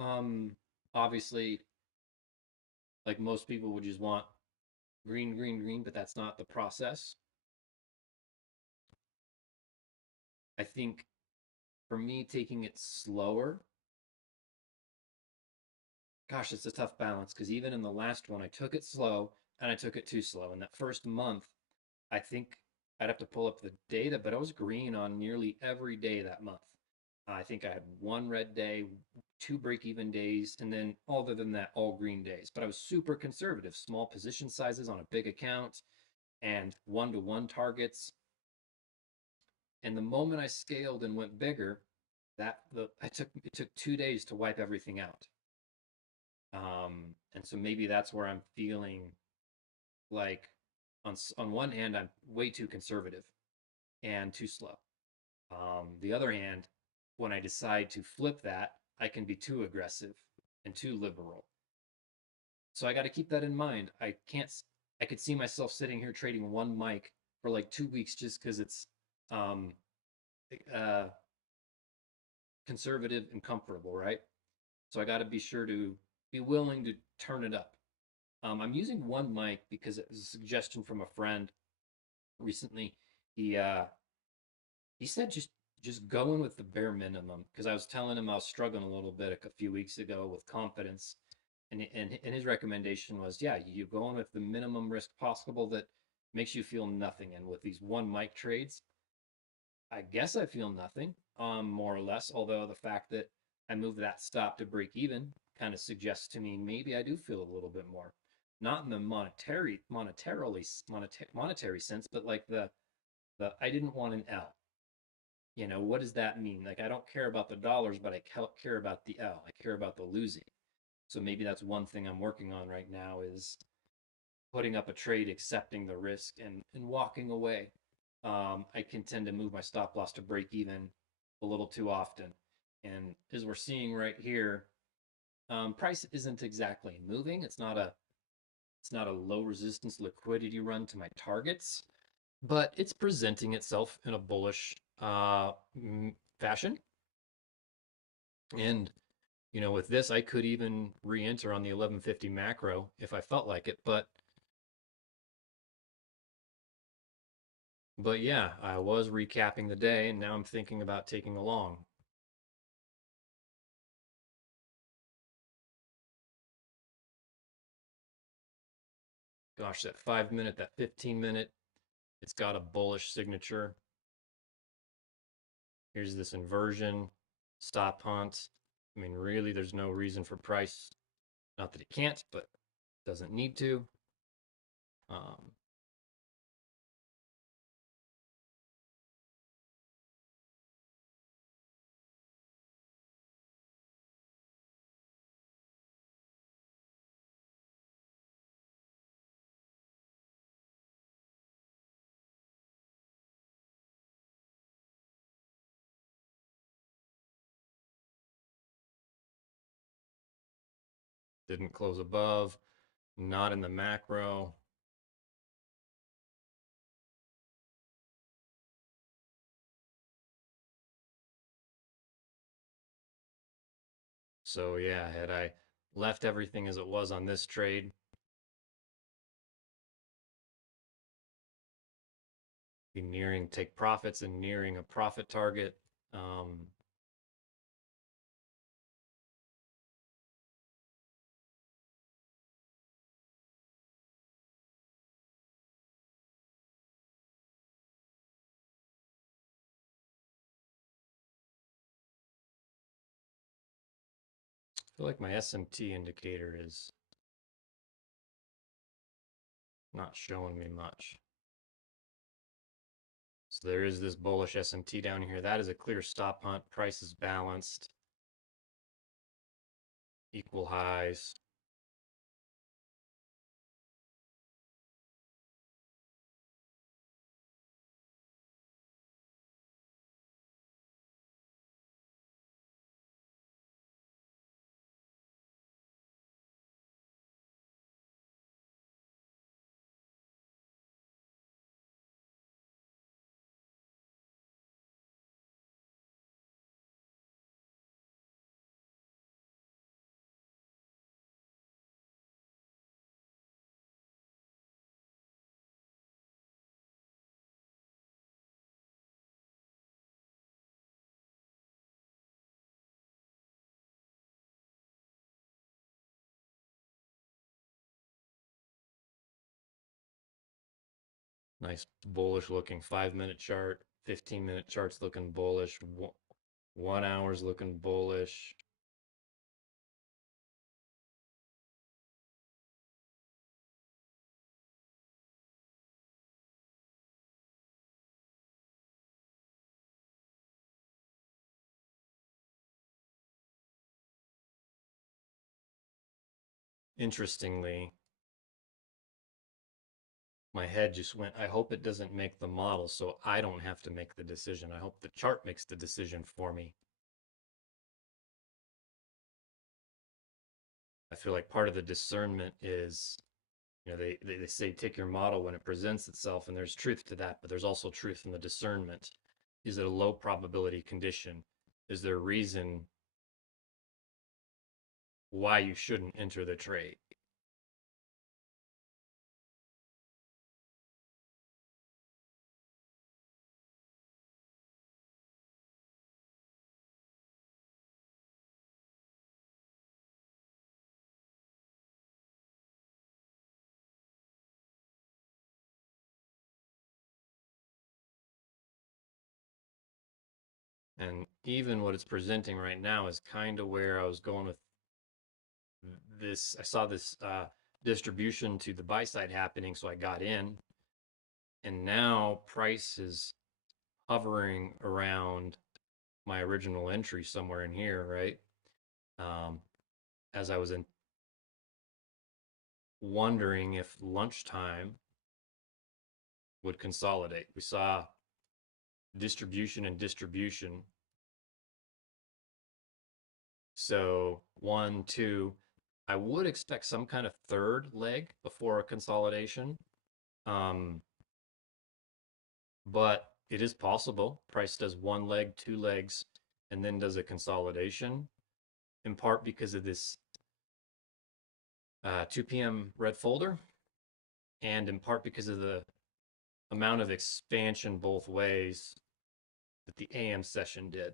Um, Obviously, like most people would just want green, green, green, but that's not the process. I think for me, taking it slower, gosh, it's a tough balance because even in the last one, I took it slow and I took it too slow. In that first month, I think I'd have to pull up the data, but I was green on nearly every day that month. I think I had 1 red day, 2 break-even days, and then other than that, all green days. But I was super conservative, small position sizes on a big account and one-to-one targets. And the moment I scaled and went bigger, it took 2 days to wipe everything out. And so maybe that's where I'm feeling like on one hand I'm way too conservative and too slow. The other hand, when I decide to flip that, I can be too aggressive and too liberal. So I got to keep that in mind. I can't. I could see myself sitting here trading one mic for like 2 weeks just because it's um, uh, conservative and comfortable, right? So I got to be sure to be willing to turn it up. I'm using one mic because it was a suggestion from a friend recently. He uh, he said just going with the bare minimum because I was telling him I was struggling a little bit a few weeks ago with confidence, and his recommendation was, yeah, you go in with the minimum risk possible that makes you feel nothing. And with these one mic trades, I guess I feel nothing, more or less. Although the fact that I moved that stop to break even kind of suggests to me maybe I do feel a little bit more, not in the monetary sense, but like the I didn't want an L. What does that mean? Like, I don't care about the dollars, but I care about the L. I care about the losing. So maybe that's one thing I'm working on right now is putting up a trade, accepting the risk, and walking away. I can tend to move my stop loss to break even a little too often. And as we're seeing right here, price isn't exactly moving. It's not a low resistance liquidity run to my targets, but it's presenting itself in a bullish fashion. And with this, I could even re-enter on the 1150 macro if I felt like it. But yeah, I was recapping the day, and now I'm thinking about taking a long. Gosh, that 5 minute, that 15 minute, it's got a bullish signature. Here's this inversion, stop hunt. I mean, really, there's no reason for price. Not that it can't, but doesn't need to. Um, didn't close above, not in the macro. So yeah, had I left everything as it was on this trade, be nearing take profits and nearing a profit target. Um, I feel like my SMT indicator is not showing me much. So there is this bullish SMT down here. That is a clear stop hunt. Price is balanced. Equal highs. Nice bullish looking 5 minute chart. 15 minute charts looking bullish. 1 hour's looking bullish. Interestingly, my head just went, I hope it doesn't make the model so I don't have to make the decision. I hope the chart makes the decision for me. I feel like part of the discernment is, they say take your model when it presents itself, and there's truth to that, but there's also truth in the discernment. Is it a low probability condition? Is there a reason why you shouldn't enter the trade? And even what it's presenting right now is kind of where I was going with this. I saw this distribution to the buy side happening, so I got in, and now price is hovering around my original entry somewhere in here, right? Um, as I was wondering if lunchtime would consolidate. We saw distribution and distribution. So one, two, I would expect some kind of third leg before a consolidation. Um, but it is possible. Price does one leg, two legs, and then does a consolidation, in part because of this 2 p.m. red folder, and in part because of the amount of expansion both ways that the AM session did.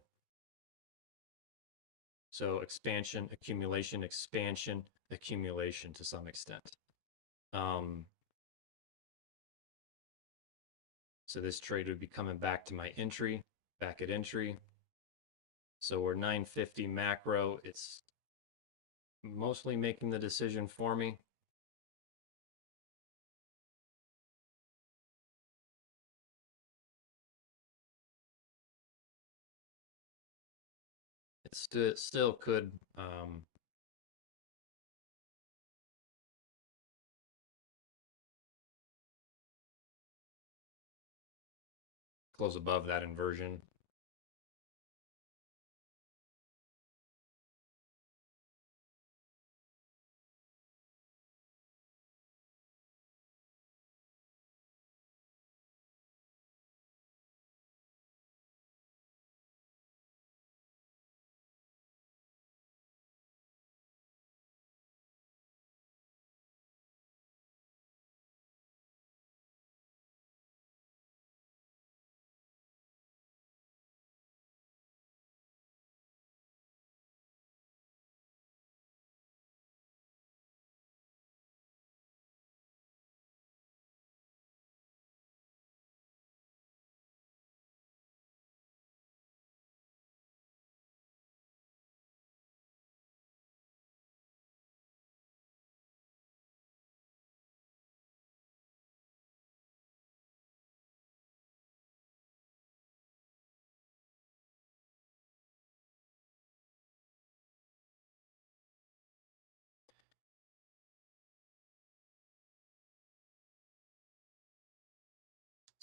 So expansion, accumulation, expansion, accumulation to some extent. So this trade would be coming back to my entry, back at entry. So we're 950 macro. It's mostly making the decision for me. It still could close above that inversion.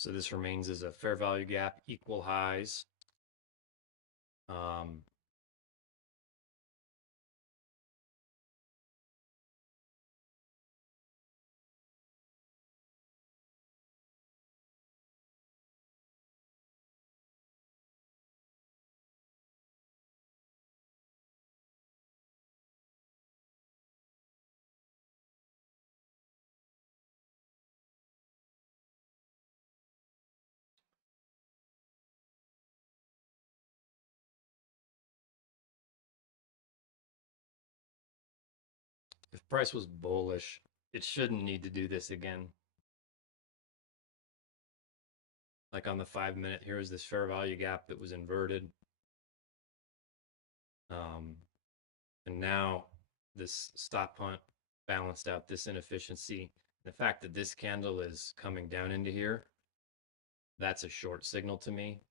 So this remains as a fair value gap, equal highs. Um, if price was bullish, it shouldn't need to do this again. Like on the 5 minute, here was this fair value gap that was inverted. Um, and now this stop hunt balanced out this inefficiency. The fact that this candle is coming down into here, that's a short signal to me.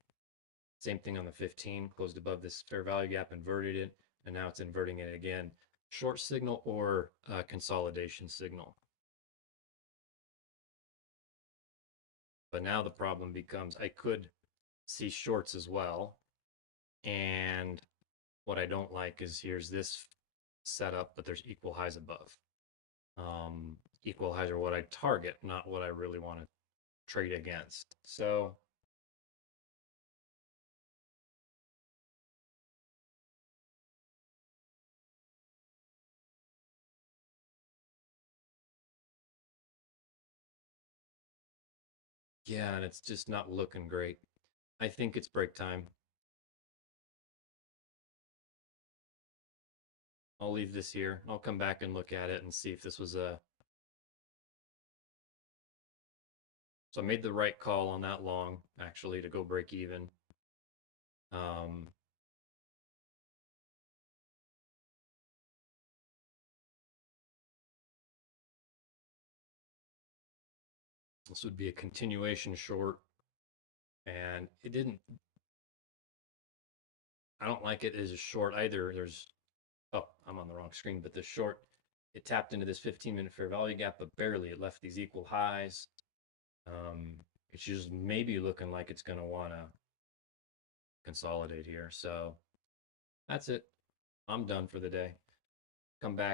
Same thing on the 15, closed above this fair value gap, inverted it, and now it's inverting it again. Short signal or consolidation signal. But now the problem becomes I could see shorts as well. And what I don't like is here's this setup, but there's equal highs above. Equal highs are what I target, not what I really want to trade against. So yeah, and it's just not looking great. I think it's break time. I'll leave this here. I'll come back and look at it and see if this was a. So I made the right call on that long, actually, to go break even. Um, this would be a continuation short, and it didn't. I don't like it as a short either. Oh, I'm on the wrong screen, but the short, it tapped into this 15-minute fair value gap, but barely. It left these equal highs. Um, it's just maybe looking like it's going to want to consolidate here. So that's it. I'm done for the day. Come back.